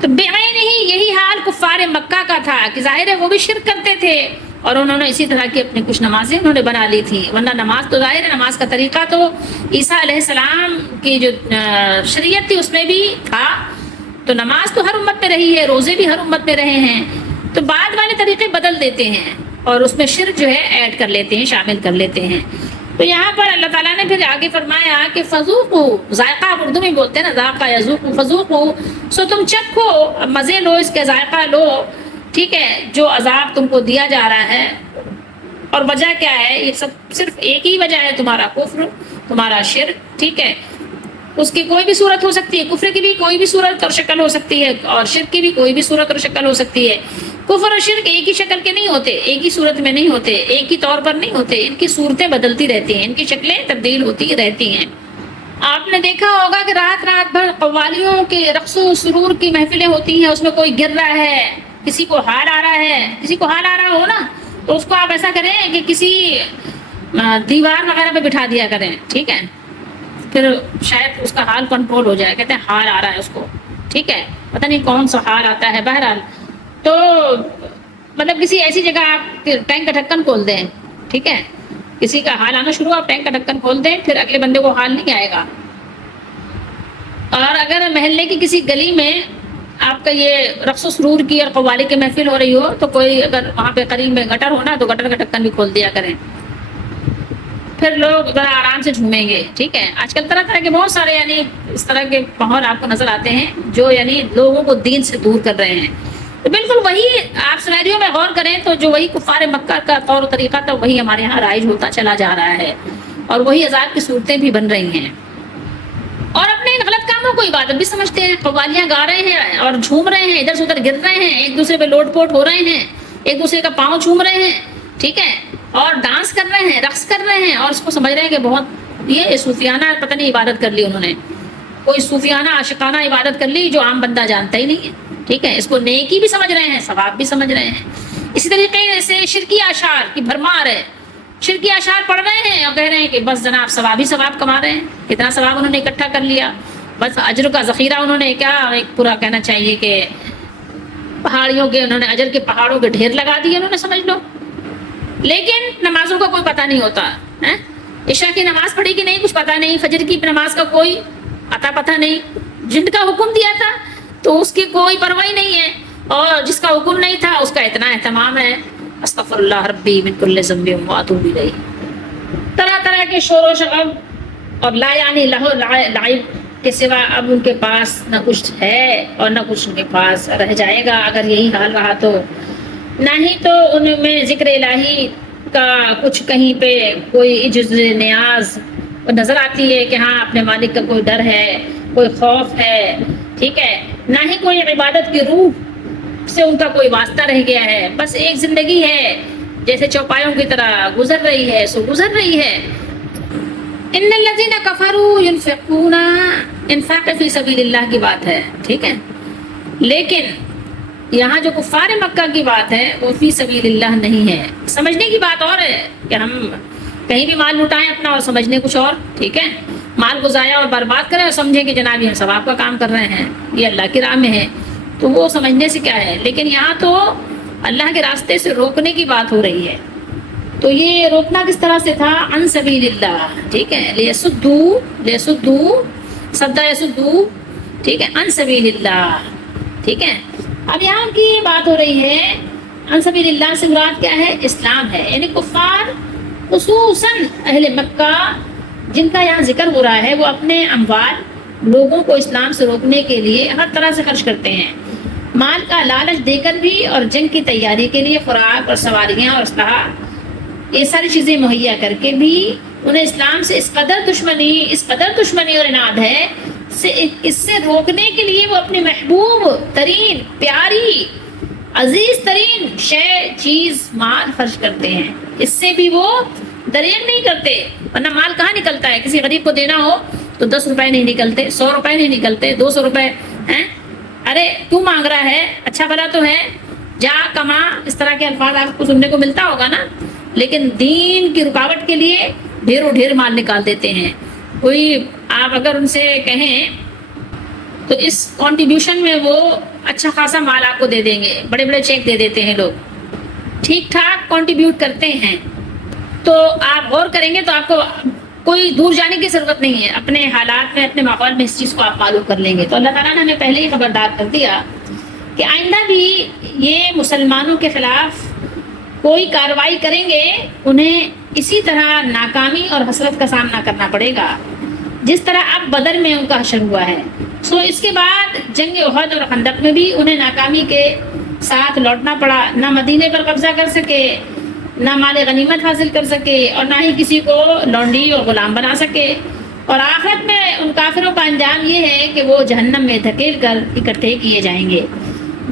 تو بعین ہی یہی حال کفار مکہ کا تھا کہ ظاہر ہے وہ بھی شرک کرتے تھے اور انہوں نے اسی طرح کی اپنی کچھ نمازیں انہوں نے بنا لی تھی. ورنہ نماز تو ظاہر ہے، نماز کا طریقہ تو عیسیٰ علیہ السلام کی جو شریعت تھی اس میں بھی تھا. تو نماز تو ہر امت میں رہی ہے، روزے بھی ہر امت میں رہے ہیں. تو بعد والے طریقے بدل دیتے ہیں اور اس میں شرک جو ہے ایڈ کر لیتے ہیں، شامل کر لیتے ہیں. تو یہاں پر اللہ تعالیٰ نے پھر آگے فرمایا کہ فذوقوا، ذائقہ اردو میں بولتے ہیں نا، ذائقہ یذوق، فذوقوا، سو تم چکھو، مزے لو، اس کا ذائقہ لو، ٹھیک ہے، جو عذاب تم کو دیا جا رہا ہے. اور وجہ کیا ہے؟ یہ سب صرف ایک ہی وجہ ہے، تمہارا کفر، تمہارا شرک، ٹھیک ہے. اس کی کوئی بھی صورت ہو سکتی ہے، کفر کی بھی کوئی بھی صورت اور شکل ہو سکتی ہے، اور شرک کی بھی کوئی بھی صورت اور شکل ہو سکتی ہے. کفر اور شرک ایک ہی شکل کے نہیں ہوتے، ایک ہی صورت میں نہیں ہوتے، ایک ہی طور پر نہیں ہوتے. ان کی صورتیں بدلتی رہتی ہیں، ان کی شکلیں تبدیل ہوتی رہتی ہیں. آپ نے دیکھا ہوگا کہ رات بھر قوالیوں کے رقص و سرور کی محفلیں ہوتی ہیں، اس میں کوئی گر رہا ہے، کسی کو حال آ رہا ہے. کسی کو حال آ رہا ہو نا تو اس کو آپ ایسا کریں کہ کسی دیوار وغیرہ پہ بٹھا دیا کریں، ٹھیک ہے، پھر شاید اس کا حال کنٹرول ہو جائے. کہتے ہیں حال آ رہا ہے اس کو، ٹھیک ہے، پتہ نہیں کون سا حال آتا ہے. بہرحال تو مطلب کسی ایسی جگہ آپ ٹینک کا ڈھکن کھول دیں، ٹھیک ہے، کسی کا حال آنا شروع، آپ ٹینک کا ڈھکن کھول دیں، پھر اگلے بندے کو حال نہیں آئے گا. اور اگر محلے کی کسی گلی میں آپ کا یہ رقص و سرور کی اور قوالی کی محفل ہو رہی ہو تو کوئی اگر وہاں پہ قریب میں گٹر ہونا تو گٹر کا ڈھکن بھی کھول دیا کریں، پھر لوگ ذرا آرام سے جھومیں گے. ٹھیک ہے، آج کل طرح طرح کے بہت سارے یعنی اس طرح کے ماحول آپ کو نظر آتے ہیں جو یعنی لوگوں کو دین سے دور کر رہے ہیں. تو بالکل وہی آپ سینیریو میں غور کریں تو جو وہی کفار مکہ کا طور و طریقہ تھا وہی ہمارے یہاں رائج ہوتا چلا جا رہا ہے اور وہی عذاب کی صورتیں بھی بن رہی ہیں. اور اپنے کہیں غلط کاموں کو عبادت بھی سمجھتے ہیں، قوالیاں گا رہے ہیں اور جھوم رہے ہیں، ادھر سے ادھر گر رہے ہیں، ایک دوسرے پہ لوٹ پوٹ ہو رہے ہیں، ایک دوسرے کا پاؤں چوم رہے ہیں، ٹھیک ہے، اور ڈانس کر رہے ہیں، رقص کر رہے ہیں، اور اس کو سمجھ رہے ہیں کہ بہت یہ صوفیانہ پتہ نہیں عبادت کر لی انہوں نے، کوئی صوفیانہ عاشقانہ عبادت کر لی جو عام بندہ جانتا ہی نہیں ہے، ٹھیک ہے، اس کو نیکی بھی سمجھ رہے ہیں، ثواب بھی سمجھ رہے ہیں۔ اسی طریقے سے شرکی اشعار کی بھرمار ہے، شرکی اشعار پڑھ رہے ہیں اور کہہ رہے ہیں کہ بس جناب ثواب ہی ثواب کما رہے ہیں، کتنا ثواب انہوں نے اکٹھا کر لیا، بس اجر کا ذخیرہ انہوں نے کیا ایک پورا کہنا چاہیے کہ پہاڑیوں کے انہوں نے اجر کے پہاڑوں کے ڈھیر لگا دیے انہوں نے، سمجھ لو۔ لیکن نمازوں کا کوئی پتہ نہیں ہوتا ہے، عشاء کی نماز پڑھی کہ نہیں کچھ پتہ نہیں، فجر کی نماز کا کوئی عطا پتہ نہیں، جن کا حکم دیا تھا تو اس کی کوئی پرواہ نہیں ہے، اور جس کا حکم نہیں تھا اس کا اتنا اہتمام ہے، استغفر اللہ ربی من کل ذنب واتوب الیہ۔ طرح طرح کے شور و شغب اور لا یعنی لہو لعب کے سوا اب ان کے پاس نہ کچھ ہے اور نہ کچھ ان کے پاس رہ جائے گا اگر یہی حال رہا تو، نہ ہی تو ان میں ذکر الہی کا کچھ کہیں پہ کوئی جز نیاز نظر آتی ہے کہ ہاں اپنے مالک کا کوئی ڈر ہے، کوئی خوف ہے، ٹھیک ہے، نہ ہی کوئی عبادت کی روح سے ان کا کوئی واسطہ رہ گیا ہے، بس ایک زندگی ہے جیسے چوپایوں کی طرح گزر رہی ہے سو گزر رہی ہے۔ ان الذین کفروا ينفقون، انفاق فی سبیل اللہ کی بات ہے، ٹھیک ہے، لیکن یہاں جو کفار مکہ کی بات ہے وہ فی سبیل اللہ نہیں ہے۔ سمجھنے کی بات اور ہے کہ ہم کہیں بھی مال لٹائیں اپنا اور سمجھنے کچھ اور، ٹھیک ہے، مال کو ضائع اور برباد کریں اور سمجھیں کہ جناب یہ ہم ثواب کا کام کر رہے ہیں، یہ اللہ کی راہ میں ہے، تو وہ سمجھنے سے کیا ہے، لیکن یہاں تو اللہ کے راستے سے روکنے کی بات ہو رہی ہے۔ تو یہ روکنا کس طرح سے تھا، عن سبیل اللہ، ٹھیک ہے، لیسدو صدا یسدو، ٹھیک ہے، عن سبیل اللہ، ٹھیک ہے۔ اب یہاں کی یہ بات ہو رہی ہے عن سبیل اللہ سے مراد کیا ہے، اسلام ہے، یعنی کفار خصوصاً اہل مکہ جن کا یہاں ذکر ہو رہا ہے وہ اپنے اموال لوگوں کو اسلام سے روکنے کے لیے ہر طرح سے خرچ کرتے ہیں، مال کا لالچ دے کر بھی اور جنگ کی تیاری کے لیے خوراک اور سواریاں اور اسلحہ یہ ساری چیزیں مہیا کر کے بھی انہیں اسلام سے اس قدر دشمنی اور عناد ہے، اس سے روکنے کے لیے وہ اپنی محبوب ترین پیاری عزیز ترین چیز مال خرچ کرتے ہیں، اس سے بھی وہ دریغ نہیں کرتے، ورنہ مال کہاں نکلتا ہے، کسی غریب کو دینا ہو تو 10 روپے نہیں نکلتے، 100 روپے نہیں نکلتے، 200 روپے ہیں، ارے کیوں مانگ رہا ہے، اچھا بھلا تو ہے، جا کما، اس طرح کے الفاظ آپ کو سننے کو ملتا ہوگا نا، لیکن دین کی رکاوٹ کے لیے ڈھیروں ڈھیر مال نکال دیتے ہیں۔ کوئی آپ اگر ان سے کہیں تو اس کنٹریبیوشن میں وہ اچھا خاصا مال آپ کو دے دیں گے، بڑے بڑے چیک دے دیتے ہیں لوگ، ٹھیک ٹھاک کنٹریبیوٹ کرتے ہیں، تو آپ غور کریں گے تو آپ کو کوئی دور جانے کی ضرورت نہیں ہے، اپنے حالات میں اپنے ماحول میں اس چیز کو آپ معلوم کر لیں گے۔ تو اللہ تعالیٰ نے ہمیں پہلے ہی خبردار کر دیا کہ آئندہ بھی یہ مسلمانوں کے خلاف کوئی کارروائی کریں گے انہیں اسی طرح ناکامی اور حسرت کا سامنا کرنا پڑے گا جس طرح اب بدر میں ان کا حشر ہوا ہے۔ اس کے بعد جنگ احد اور خندق میں بھی انہیں ناکامی کے ساتھ لوٹنا پڑا، نہ مدینے پر قبضہ کر سکے، نہ مال غنیمت حاصل کر سکے، اور نہ ہی کسی کو لونڈی اور غلام بنا سکے، اور آخرت میں ان کافروں کا انجام یہ ہے کہ وہ جہنم میں دھکیل کر اکٹھے کیے جائیں گے۔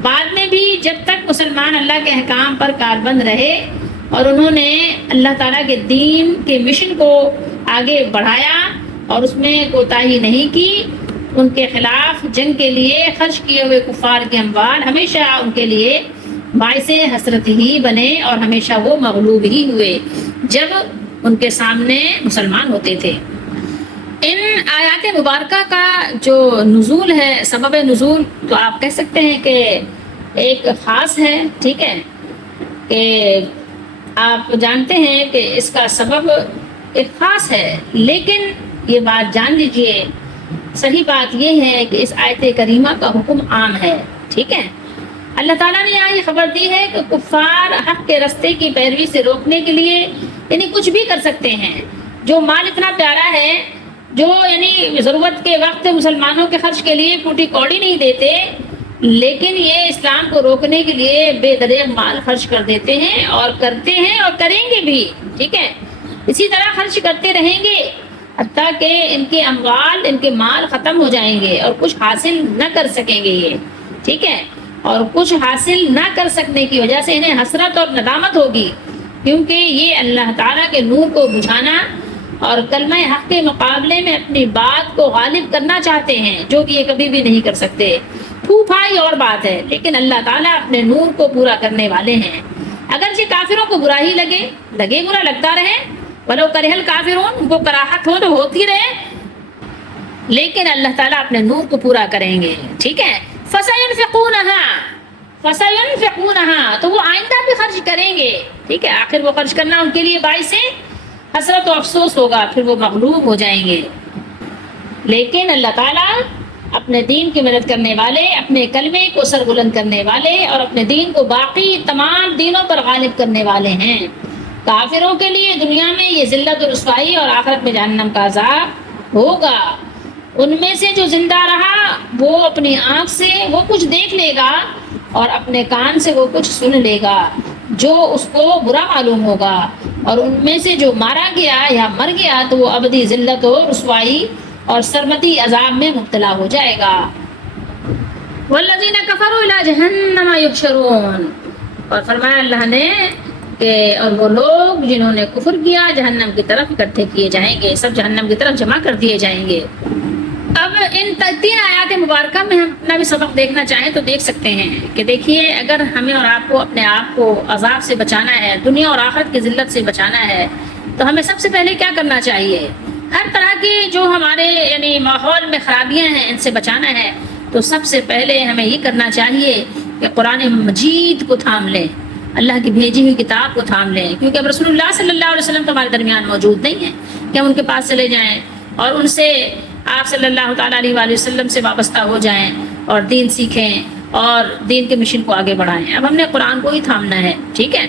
بعد میں بھی جب تک مسلمان اللہ کے احکام پر کاربند رہے اور انہوں نے اللہ تعالیٰ کے دین کے مشن کو آگے بڑھایا اور اس میں کوتاہی نہیں کی، ان کے خلاف جنگ کے لیے خرچ کیے ہوئے کفار کے اموال ہمیشہ ان کے لیے باعث حسرت ہی بنے اور ہمیشہ وہ مغلوب ہی ہوئے جب ان کے سامنے مسلمان ہوتے تھے۔ ان آیات مبارکہ کا جو نزول ہے، سبب نزول، تو آپ کہہ سکتے ہیں کہ ایک خاص ہے، ٹھیک ہے، کہ آپ جانتے ہیں کہ اس کا سبب ایک خاص ہے، لیکن یہ بات جان لیجئے، صحیح بات یہ ہے کہ اس آیت کریمہ کا حکم عام ہے، ٹھیک ہے۔ اللہ تعالیٰ نے یہاں یہ خبر دی ہے کہ کفار حق کے راستے کی پیروی سے روکنے کے لیے یعنی کچھ بھی کر سکتے ہیں۔ جو مال اتنا پیارا ہے، جو یعنی ضرورت کے وقت مسلمانوں کے خرچ کے لیے کوٹی کوڑی نہیں دیتے، لیکن یہ اسلام کو روکنے کے لیے بے دریغ مال خرچ کر دیتے ہیں اور کرتے ہیں اور کریں گے بھی، ٹھیک ہے، اسی طرح خرچ کرتے رہیں گے حتیٰ کہ ان کے اموال، ان کے مال ختم ہو جائیں گے اور کچھ حاصل نہ کر سکیں گے یہ، ٹھیک ہے، اور کچھ حاصل نہ کر سکنے کی وجہ سے انہیں حسرت اور ندامت ہوگی، کیونکہ یہ اللہ تعالیٰ کے نور کو بجھانا اور کلمہ حق کے مقابلے میں اپنی بات کو غالب کرنا چاہتے ہیں، جو کہ یہ کبھی بھی نہیں کر سکتے۔ پھوپھائی اور بات ہے، لیکن اللہ تعالیٰ اپنے نور کو پورا کرنے والے ہیں۔ اگرچہ کافروں کو برا ہی لگے برا لگتا رہے، ولو کرہ الکافرون، ان کو کراہت ہو تو ہوتی رہے، لیکن اللہ تعالیٰ اپنے نور کو پورا کریں گے، ٹھیک ہے۔ فَسَيُنْفِقُونَهَا، تو وہ آئندہ بھی خرچ کریں گے، ٹھیک ہے، آخر وہ خرچ کرنا ان کے لیے باعث حسرت و افسوس ہوگا، پھر وہ مغلوب ہو جائیں گے۔ لیکن اللہ تعالیٰ اپنے دین کی مدد کرنے والے، اپنے کلمے کو سربلند کرنے والے اور اپنے دین کو باقی تمام دینوں پر غالب کرنے والے ہیں۔ کافروں کے لیے دنیا میں یہ ذلت و رسوائی اور آخرت میں جہنم کا عذاب ہوگا۔ ان میں سے جو زندہ رہا وہ اپنی آنکھ سے وہ کچھ دیکھ لے گا اور اپنے کان سے وہ کچھ سن لے گا جو اس کو برا معلوم ہوگا، اور ان میں سے جو مارا گیا یا مر گیا تو وہ ابدی ذلت و رسوائی اور سرمدی عذاب میں مبتلا ہو جائے گا۔ والذین کفروا الی جہنم یحشرون، اور فرمایا اللہ نے کہ اور وہ لوگ جنہوں نے کفر کیا جہنم کی طرف اکٹھے کیے جائیں گے، سب جہنم کی طرف جمع کر دیے جائیں گے۔ اب ان 3 آیات مبارکہ میں ہم اپنا بھی سبق دیکھنا چاہیں تو دیکھ سکتے ہیں کہ دیکھیے، اگر ہمیں اور آپ کو اپنے آپ کو عذاب سے بچانا ہے، دنیا اور آخرت کی ذلت سے بچانا ہے، تو ہمیں سب سے پہلے کیا کرنا چاہیے؟ ہر طرح کی جو ہمارے یعنی ماحول میں خرابیاں ہیں ان سے بچانا ہے، تو سب سے پہلے ہمیں یہ کرنا چاہیے کہ قرآن مجید کو تھام لیں، اللہ کی بھیجی ہوئی کتاب کو تھام لیں، کیونکہ اب رسول اللہ صلی اللہ علیہ وسلم تو ہمارے درمیان موجود نہیں ہیں کہ ہم ان کے پاس چلے جائیں اور ان سے آپ صلی اللہ تعالیٰ علیہ وآلہ وسلم سے وابستہ ہو جائیں اور دین سیکھیں اور دین کے مشن کو آگے بڑھائیں۔ اب ہم نے قرآن کو ہی تھامنا ہے، ٹھیک ہے۔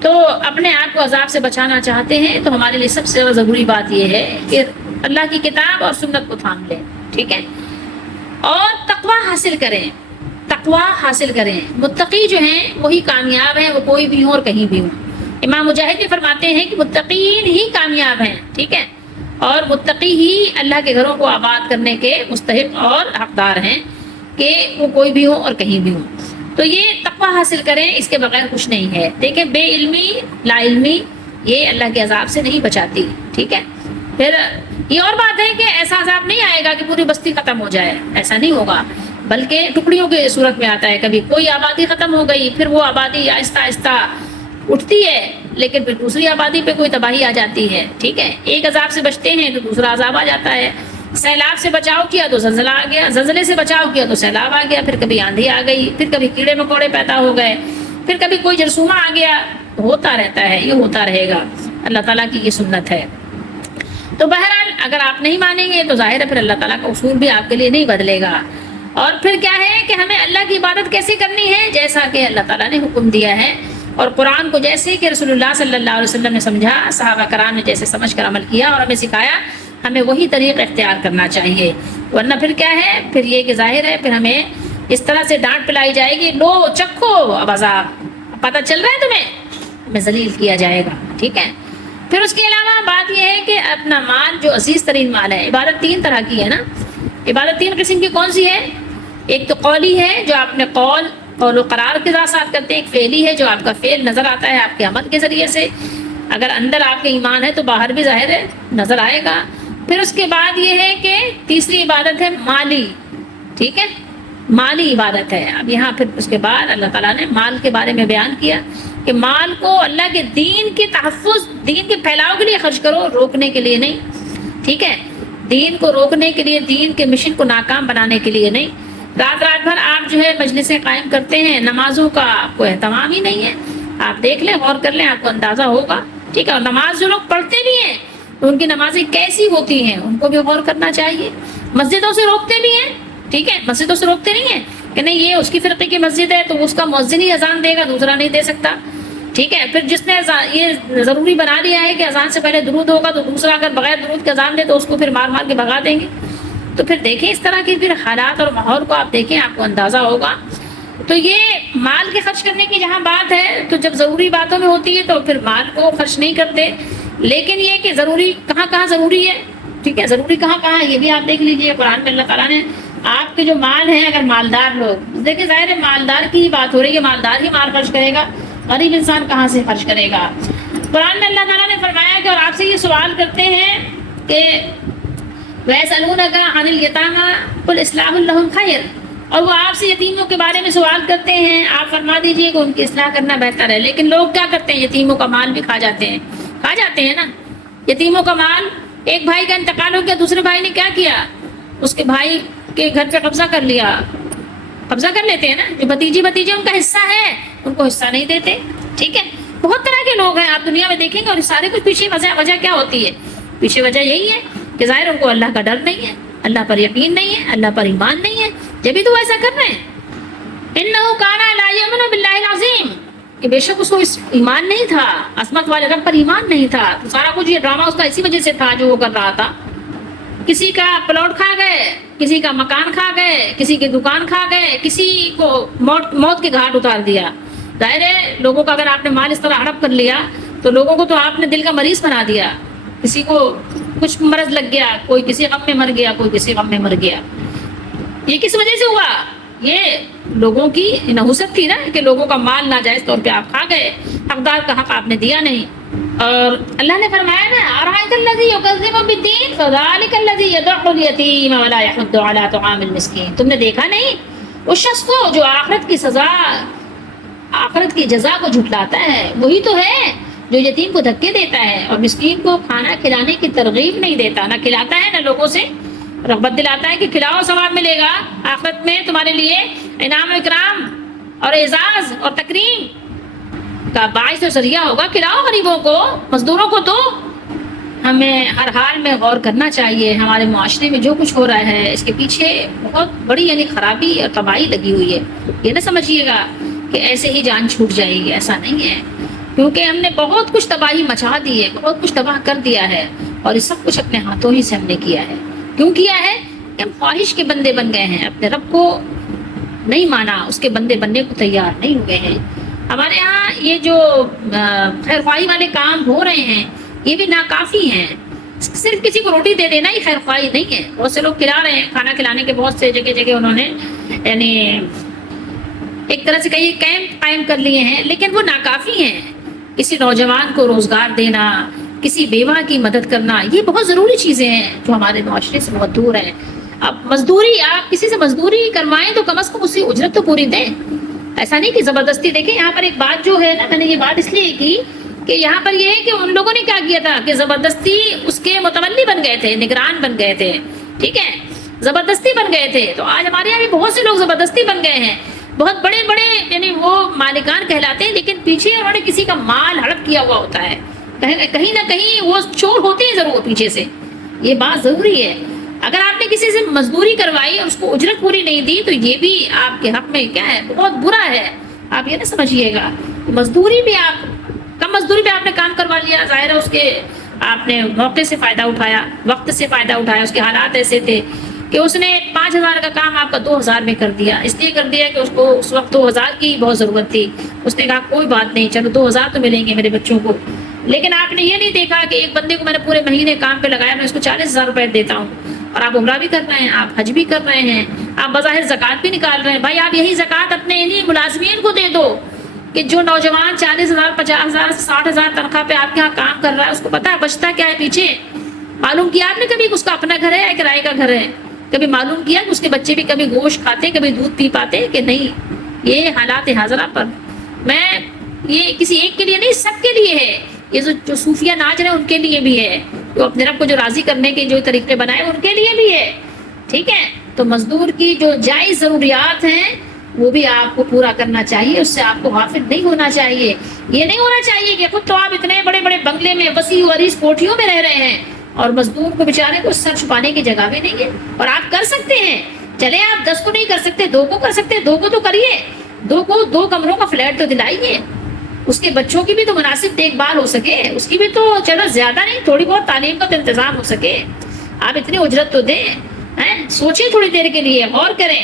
تو اپنے آپ کو عذاب سے بچانا چاہتے ہیں تو ہمارے لیے سب سے ضروری بات یہ ہے کہ اللہ کی کتاب اور سنت کو تھام لیں، ٹھیک ہے، اور تقویٰ حاصل کریں، تقویٰ حاصل کریں۔ متقی جو ہیں وہی کامیاب ہیں، وہ کوئی بھی ہوں اور کہیں بھی ہوں۔ امام مجاہد بھی فرماتے ہیں کہ متقین ہی کامیاب ہیں، ٹھیک ہے، اور متقی ہی اللہ کے گھروں کو آباد کرنے کے مستحق اور حقدار ہیں، کہ وہ کوئی بھی ہو اور کہیں بھی ہو۔ تو یہ تقویٰ حاصل کریں، اس کے بغیر کچھ نہیں ہے۔ دیکھیں، بے علمی، لا علمی یہ اللہ کے عذاب سے نہیں بچاتی، ٹھیک ہے۔ پھر یہ اور بات ہے کہ ایسا عذاب نہیں آئے گا کہ پوری بستی ختم ہو جائے، ایسا نہیں ہوگا، بلکہ ٹکڑیوں کی صورت میں آتا ہے۔ کبھی کوئی آبادی ختم ہو گئی، پھر وہ آبادی آہستہ آہستہ اٹھتی ہے، لیکن پھر دوسری آبادی پہ کوئی تباہی آ جاتی ہے، ٹھیک ہے۔ ایک عذاب سے بچتے ہیں تو دوسرا عذاب آ جاتا ہے۔ سیلاب سے بچاؤ کیا تو زلزلہ آ گیا، زلزلے سے بچاؤ کیا تو سیلاب آ گیا، پھر کبھی آندھی آ گئی، پھر کبھی کیڑے مکوڑے پیدا ہو گئے، پھر کبھی کوئی جرثومہ آ گیا، ہوتا رہتا ہے، یہ ہوتا رہے گا، اللہ تعالیٰ کی یہ سنت ہے۔ تو بہرحال اگر آپ نہیں مانیں گے تو ظاہر ہے پھر اللہ تعالیٰ کا اصول بھی آپ کے لیے نہیں بدلے گا۔ اور پھر کیا ہے کہ ہمیں اللہ کی عبادت کیسے کرنی ہے؟ جیسا کہ اللہ تعالیٰ نے حکم دیا ہے، اور قرآن کو جیسے کہ رسول اللہ صلی اللہ علیہ وسلم نے سمجھا، صحابہ کرام نے جیسے سمجھ کر عمل کیا اور ہمیں سکھایا، ہمیں وہی طریقہ اختیار کرنا چاہیے۔ ورنہ پھر کیا ہے، پھر یہ کہ ظاہر ہے پھر ہمیں اس طرح سے ڈانٹ پلائی جائے گی، لو چکھو اب عذاب، پتہ چل رہا ہے تمہیں، ہمیں ذلیل کیا جائے گا، ٹھیک ہے۔ پھر اس کے علاوہ بات یہ ہے کہ اپنا مال جو عزیز ترین مال ہے، عبادت 3 طرح کی ہے نا، عبادت 3 قسم کی کون سی ہے؟ ایک تو قولی ہے، جو آپ نے قول و قرار کے ساتھ کرتے ہیں، ایک فعلی ہے جو آپ کا فعل نظر آتا ہے آپ کے عمل کے ذریعے سے، اگر اندر آپ کے ایمان ہے تو باہر بھی ظاہر ہے نظر آئے گا۔ پھر اس کے بعد یہ ہے کہ تیسری عبادت ہے مالی، ٹھیک ہے، مالی عبادت ہے۔ اب یہاں پھر اس کے بعد اللہ تعالیٰ نے مال کے بارے میں بیان کیا کہ مال کو اللہ کے دین کے تحفظ، دین کے پھیلاؤ کے لیے خرچ کرو، روکنے کے لیے نہیں، ٹھیک ہے، دین کو روکنے کے لیے، دین کے مشن کو ناکام بنانے کے لیے نہیں۔ رات بھر آپ جو ہے مجلسیں قائم کرتے ہیں، نمازوں کا آپ کو اہتمام ہی نہیں ہے، آپ دیکھ لیں، غور کر لیں، آپ کو اندازہ ہوگا، ٹھیک ہے۔ اور نماز جو لوگ پڑھتے بھی ہیں تو ان کی نمازیں کیسی ہوتی ہیں ان کو بھی غور کرنا چاہیے۔ مسجدوں سے روکتے بھی ہیں، ٹھیک ہے، مسجدوں سے روکتے نہیں ہیں کہ نہیں یہ اس کی فرقے کی مسجد ہے تو اس کا مؤذن ہی اذان دے گا، دوسرا نہیں دے سکتا، ٹھیک ہے۔ پھر جس نے یہ ضروری بنا لیا ہے کہ اذان سے پہلے درود ہوگا تو دوسرا اگر بغیر درود کے اذان دے تو اس کو پھر مار کے بھگا دیں گے۔ تو پھر دیکھیں اس طرح کے پھر حالات اور ماحول کو آپ دیکھیں، آپ کو اندازہ ہوگا۔ تو یہ مال کے خرچ کرنے کی جہاں بات ہے تو جب ضروری باتوں میں ہوتی ہے تو پھر مال کو خرچ نہیں کرتے، لیکن یہ کہ ضروری کہاں ضروری ہے، ٹھیک ہے، ضروری کہاں کہاں یہ بھی آپ دیکھ لیجئے، قرآن میں اللہ تعالیٰ نے آپ کے جو مال ہیں، اگر مالدار لوگ، دیکھیں ظاہر ہے مالدار کی بات ہو رہی ہے، مالدار ہی مال خرچ کرے گا، غریب انسان کہاں سے خرچ کرے گا؟ قرآن میں اللہ تعالیٰ نے فرمایا کہ اور آپ سے یہ سوال کرتے ہیں کہ وَيَسْأَلُونَكَ عَنِ الْيَتَامَىٰ قُلْ إِصْلَاحٌ لَهُمْ خَيْرٌ، اور وہ آپ سے یتیموں کے بارے میں سوال کرتے ہیں، آپ فرما دیجئے کہ ان کی اصلاح کرنا بہتر ہے۔ لیکن لوگ کیا کرتے ہیں؟ یتیموں کا مال بھی کھا جاتے ہیں نا۔ یتیموں کا مال، ایک بھائی کا انتقال ہو گیا، دوسرے بھائی نے کیا کیا؟ اس کے بھائی کے گھر پہ قبضہ کر لیا، قبضہ کر لیتے ہیں نا، جو بھتیجے ان کا حصہ ہے ان کو حصہ نہیں دیتے، ٹھیک ہے۔ بہت طرح کے لوگ ہیں آپ دنیا میں دیکھیں گے، اور سارے کچھ پیچھے وجہ کیا ہوتی ہے؟ پیچھے وجہ یہی ہے کہ ظاہر ان کو اللہ کا ڈر نہیں ہے، اللہ پر یقین نہیں ہے، اللہ پر ایمان نہیں ہے، جبھی تو ایسا کر رہے ہیں۔ إِنَّهُ كَانَ لَا يُؤْمِنُ بِاللَّهِ الْعَظِيمِ، کہ بے شک اس کو ایمان نہیں تھا، عظمت والے رب پر ایمان نہیں تھا، تو سارا کچھ یہ ڈرامہ اس کا اسی وجہ سے تھا جو وہ کر رہا تھا۔ کسی کا پلاٹ کھا گئے، کسی کا مکان کھا گئے، کسی کی دکان کھا گئے، کسی کو موت کے گھاٹ اتار دیا۔ ظاہر ہے لوگوں کا اگر آپ نے مال اس طرح ہڑپ کر لیا تو لوگوں کو تو آپ نے دل کا مریض بنا دیا، کسی کو کچھ مرض لگ گیا، کوئی کسی غم میں مر گیا، کوئی کسی غم میں مر گیا۔ یہ کس وجہ سے ہوا؟ یہ لوگوں کی نحوست تھی نا کہ لوگوں کا مال ناجائز طور پہ آپ کھا گئے، حقدار کا حق آپ نے دیا نہیں۔ اور اللہ نے فرمایا نا أَرَأَيْتَ الَّذِي يُكَذِّبُ بِالدِّينِ فَذَلِكَ الَّذِي يَدُعُّ الْيَتِيمَ وَلَا يَحُضُّ عَلَىٰ طَعَامِ الْمِسْكِينِ، تم نے دیکھا نہیں اس شخص کو جو آخرت کی جزا کو جھٹلاتا ہے؟ وہی تو ہے جو یتیم کو دھکے دیتا ہے اور مسکین کو کھانا کھلانے کی ترغیب نہیں دیتا، نہ کھلاتا ہے نہ لوگوں سے رغبت دلاتا ہے کہ کھلاؤ ثواب ملے گا آخرت میں تمہارے لیے، انعام و اکرام اور اعزاز اور تکریم کا باعث و ذریعہ ہوگا، کھلاؤ غریبوں کو، مزدوروں کو۔ تو ہمیں ہر حال میں غور کرنا چاہیے، ہمارے معاشرے میں جو کچھ ہو رہا ہے اس کے پیچھے بہت بڑی یعنی خرابی اور تباہی لگی ہوئی ہے۔ یہ نہ سمجھیے گا کہ ایسے ہی جان چھوٹ جائے گی، ایسا نہیں ہے، کیونکہ ہم نے بہت کچھ تباہی مچا دی ہے، بہت کچھ تباہ کر دیا ہے، اور یہ سب کچھ اپنے ہاتھوں ہی سے ہم نے کیا ہے۔ کیوں کیا ہے؟ کہ ہم خواہش کے بندے بن گئے ہیں، اپنے رب کو نہیں مانا، اس کے بندے بننے کو تیار نہیں ہوئے ہیں۔ ہمارے یہاں یہ جو خیر خواہی والے کام ہو رہے ہیں یہ بھی ناکافی ہیں، صرف کسی کو روٹی دے دینا ہی خیر خواہی نہیں ہے۔ بہت سے لوگ کھلا رہے ہیں، کھانا کھلانے کے بہت سے جگہ انہوں نے یعنی ایک طرح سے کئی کیمپ قائم کر لیے ہیں، لیکن وہ ناکافی ہیں۔ کسی نوجوان کو روزگار دینا، کسی بیوہ کی مدد کرنا، یہ بہت ضروری چیزیں ہیں جو ہمارے معاشرے سے بہت دور ہیں۔ اب مزدوری، آپ کسی سے مزدوری کروائیں تو کم از کم اسی اجرت تو پوری دیں، ایسا نہیں کہ زبردستی۔ دیکھیں یہاں پر ایک بات جو ہے نا، میں نے یہ بات اس لیے کی کہ یہاں پر یہ ہے کہ ان لوگوں نے کیا کیا تھا کہ زبردستی اس کے متولی بن گئے تھے، نگران بن گئے تھے، ٹھیک ہے، زبردستی بن گئے تھے۔ تو آج ہمارے یہاں بھی بہت سے لوگ زبردستی بن گئے ہیں، بہت بڑے یعنی وہ مالکان کہلاتے ہیں، لیکن پیچھے انہوں نے کسی کا مال ہڑپ کیا ہوا ہوتا ہے، کہیں نہ کہیں وہ چور ہوتے ہیں ضرور پیچھے سے۔ یہ بات ضروری ہے، اگر آپ نے کسی سے مزدوری کروائی اور اس کو اجرت پوری نہیں دی تو یہ بھی آپ کے حق میں کیا ہے، بہت برا ہے۔ آپ یہ نہ سمجھیے گا مزدوری بھی، آپ کم مزدوری پہ آپ نے کام کروا لیا، ظاہر ہے اس کے آپ نے موقع سے فائدہ اٹھایا، وقت سے فائدہ اٹھایا، اس کے حالات ایسے تھے کہ اس نے 5000 کا کام آپ کا 2000 میں کر دیا، اس لیے کر دیا کہ اس کو اس وقت 2000 کی بہت ضرورت تھی۔ اس نے کہا کوئی بات نہیں، چلو 2000 تو ملیں گے میرے بچوں کو، لیکن آپ نے یہ نہیں دیکھا کہ ایک بندے کو میں نے پورے مہینے کام پہ لگایا، میں اس کو 40,000 روپے دیتا ہوں، اور آپ عمرہ بھی کر رہے ہیں، آپ حج بھی کر رہے ہیں، آپ بظاہر زکوٰۃ بھی نکال رہے ہیں۔ بھائی آپ یہی زکوٰۃ اپنے انہی ملازمین کو دے دو کہ جو نوجوان 40,000 50,000 60,000 تنخواہ پہ آپ کے یہاں کام کر رہا ہے، اس کو پتا ہے بچتا کیا ہے پیچھے؟ معلوم کیا آپ نے کبھی اس کا اپنا گھر ہے یا کرائے کا گھر ہے؟ کبھی معلوم کیا کہ اس کے بچے بھی کبھی گوشت کھاتے، کبھی دودھ پی پاتے کہ نہیں؟ یہ حالات حاضرہ پر میں یہ کسی ایک کے لیے نہیں، سب کے لیے ہے۔ یہ جو صوفیہ ناچ رہے ہیں ان کے لیے بھی ہے، جو اپنے رب کو جو راضی کرنے کے جو طریقے بنائے ان کے لیے بھی ہے، ٹھیک ہے۔ تو مزدور کی جو جائز ضروریات ہیں وہ بھی آپ کو پورا کرنا چاہیے، اس سے آپ کو غافل نہیں ہونا چاہیے۔ یہ نہیں ہونا چاہیے کہ خود تو آپ اتنے بڑے بڑے بنگلے میں، وسیع و عریض کوٹھیوں میں رہ رہے ہیں اور مزدور کو بیچارے کو سر چھپانے کی جگہ بھی نہیں ہے۔ اور آپ کر سکتے ہیں، چلے آپ 10 کو نہیں کر سکتے، 2 کو کر سکتے، 2 کو تو کریے، 2 کو 2 کمروں کا فلیٹ تو دلائیے، اس کے بچوں کی بھی تو مناسب دیکھ بھال ہو سکے، اس کی بھی تو چلو زیادہ نہیں تھوڑی بہت تعلیم کا تو انتظام ہو سکے۔ آپ اتنی اجرت تو دیں، سوچیں تھوڑی دیر کے لیے، غور کریں،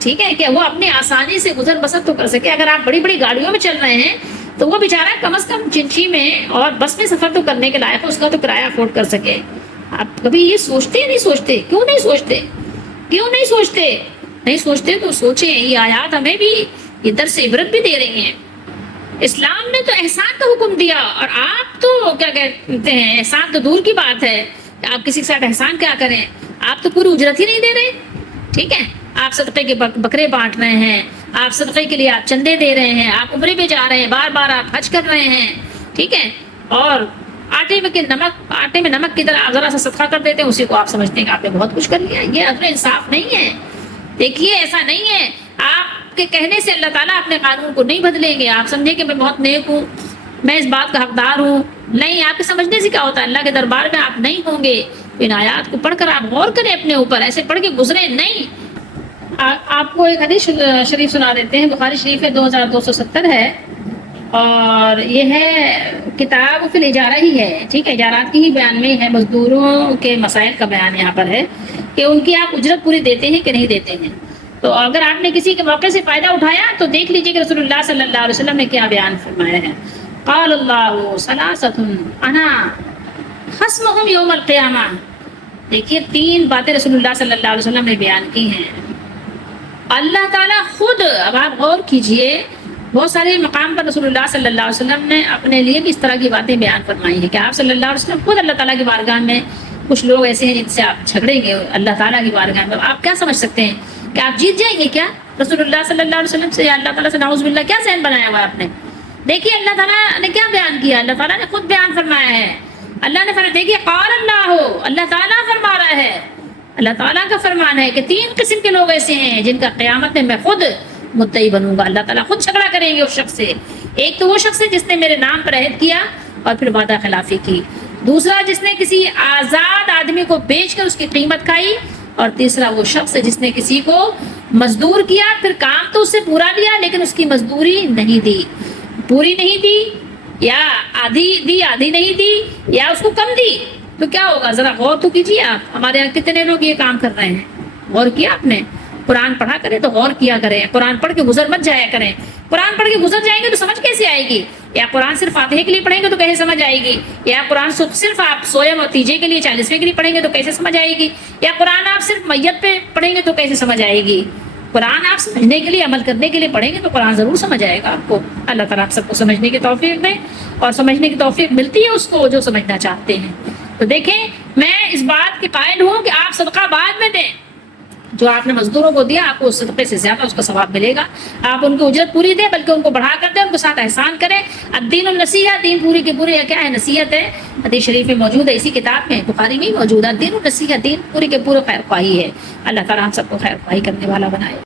ٹھیک ہے، کہ وہ اپنی آسانی سے گزر بسر تو کر سکے۔ اگر آپ بڑی بڑی گاڑیوں میں چل رہے ہیں تو وہ بیچارہ کم از کم چنچی میں اور بس میں سفر تو کرنے کے لائق ہے، اس کا تو کرایہ افورڈ کر سکے۔ آپ کبھی یہ سوچتے نہیں سوچتے؟ کیوں نہیں سوچتے؟ کیوں نہیں سوچتے؟ نہیں سوچتے تو سوچیں، یہ آیات ہمیں بھی یہ درس عبرت بھی دے رہی ہیں۔ اسلام نے تو احسان کا حکم دیا، اور آپ تو کیا کہتے ہیں، احسان تو دور کی بات ہے، آپ کسی کے ساتھ احسان کیا کریں، آپ تو پوری اجرت ہی نہیں دے رہے، ٹھیک ہے؟ آپ صدقے کے بکرے بانٹ رہے ہیں، آپ صدقے کے لیے آپ چندے دے رہے ہیں، آپ عمرے پہ جا رہے ہیں، بار بار آپ حج کر رہے ہیں، ٹھیک ہے؟ اور آٹے میں نمک کی طرح ذرا سا صدقہ کر دیتے ہیں، اسی کو آپ سمجھتے ہیں کہ آپ نے بہت کچھ کر لیا۔ یہ عدل انصاف نہیں ہے۔ دیکھیے ایسا نہیں ہے، آپ کے کہنے سے اللہ تعالیٰ اپنے قانون کو نہیں بدلیں گے۔ آپ سمجھیں کہ میں بہت نیک ہوں، میں اس بات کا حقدار ہوں، نہیں، آپ کے سمجھنے سے کیا ہوتا ہے، اللہ کے دربار میں آپ نہیں ہوں گے۔ ان آیات کو پڑھ کر آپ غور کریں اپنے اوپر، ایسے پڑھ کے گزرے نہیں۔ آپ کو ایک حدیث شریف سنا دیتے ہیں، بخاری شریف ہے 2270 ہے، اور یہ ہے کتاب فی الاجارہ ہی ہے، ٹھیک ہے؟ اجارات کی ہی بیان میں ہے، مزدوروں کے مسائل کا بیان یہاں پر ہے کہ ان کی آپ اجرت پوری دیتے ہیں کہ نہیں دیتے ہیں۔ تو اگر آپ نے کسی کے موقع سے فائدہ اٹھایا تو دیکھ لیجئے کہ رسول اللہ صلی اللہ علیہ وسلم نے کیا بیان فرمایا ہے۔ قال اللہ ثلاثۃ انا خصمہم یوم القیامہ۔ دیکھیے 3 باتیں رسول اللہ صلی اللہ علیہ وسلم نے بیان کی ہیں۔ اللہ تعالیٰ خود، اب آپ غور کیجئے، بہت سارے مقام پر رسول اللہ صلی اللہ علیہ وسلم نے اپنے لیے بھی اس طرح کی باتیں بیان فرمائی ہیں کہ آپ صلی اللہ علیہ وسلم خود اللہ تعالیٰ کی بارگاہ میں، کچھ لوگ ایسے ہیں جن سے آپ جھگڑیں گے اللہ تعالیٰ کی بارگاہ میں، آپ کیا سمجھ سکتے ہیں کہ آپ جیت جائیں گے کیا رسول اللہ صلی اللہ علیہ وسلم سے یا اللہ تعالیٰ سے؟ نعوذ باللہ، کیا ذہن بنایا ہوا ہے آپ نے؟ دیکھیے اللہ تعالیٰ نے کیا بیان کیا، اللہ تعالیٰ نے خود بیان فرمایا ہے۔ اللہ نے فرمایا، دیکھیے قال اللہ تعالیٰ فرما رہا ہے، اللہ تعالیٰ کا فرمان ہے کہ 3 قسم کے لوگ ایسے ہیں جن کا قیامت میں خود مدعی بنوں گا، اللہ تعالیٰ خود جھگڑا کریں گے اس شخص سے۔ ایک تو وہ شخص ہے جس نے میرے نام پر عہد کیا اور پھر وعدہ خلافی کی، دوسرا جس نے کسی آزاد آدمی کو بیچ کر اس کی قیمت کھائی، اور تیسرا وہ شخص ہے جس نے کسی کو مزدور کیا، پھر کام تو اس سے پورا لیا لیکن اس کی مزدوری نہیں دی، پوری نہیں دی، یا آدھی نہیں دی، یا اس کو کم دی، تو کیا ہوگا؟ ذرا غور تو کیجیے آپ۔ ہمارے یہاں کتنے لوگ یہ کام کر رہے ہیں؟ غور کیا آپ نے؟ قرآن پڑھا کریں تو غور کیا کریں، قرآن پڑھ کے گزر مت جایا کریں۔ قرآن پڑھ کے گزر جائیں گے تو سمجھ کیسے آئے گی؟ یا قرآن صرف فاتحے کے لیے پڑھیں گے تو کیسے سمجھ آئے گی؟ یا قرآن صرف آپ سویم اور تیجے کے لیے 40ویں کے لیے پڑھیں گے تو کیسے سمجھ آئے گی؟ یا قرآن آپ صرف میت پہ پڑھیں گے تو کیسے سمجھ آئے گی؟ قرآن آپ سمجھنے کے لیے، عمل کرنے کے لیے پڑھیں گے تو قرآن ضرور سمجھ آئے گا آپ کو۔ اللہ تعالیٰ آپ سب کو سمجھنے کی توفیق دے، اور سمجھنے کی توفیق ملتی ہے اس کو جو سمجھنا چاہتے ہیں۔ تو دیکھیں، میں اس بات کے قائل ہوں کہ آپ صدقہ بعد میں دیں، جو آپ نے مزدوروں کو دیا آپ کو اس صدقے سے زیادہ اس کا ثواب ملے گا۔ آپ ان کی اجرت پوری دیں، بلکہ ان کو بڑھا کر دیں، ان کے ساتھ احسان کریں۔ الدین النصیحہ، دین پوری کی پوری کیا ہے؟ نصیحت ہے۔ حدیث شریف میں موجود ہے، اسی کتاب میں بخاری میں موجود ہے، الدین النصیحہ، دین پوری کے پورے خیر خواہی ہے۔ اللہ تعالیٰ ہم سب کو خیر خواہی کرنے والا بنائے۔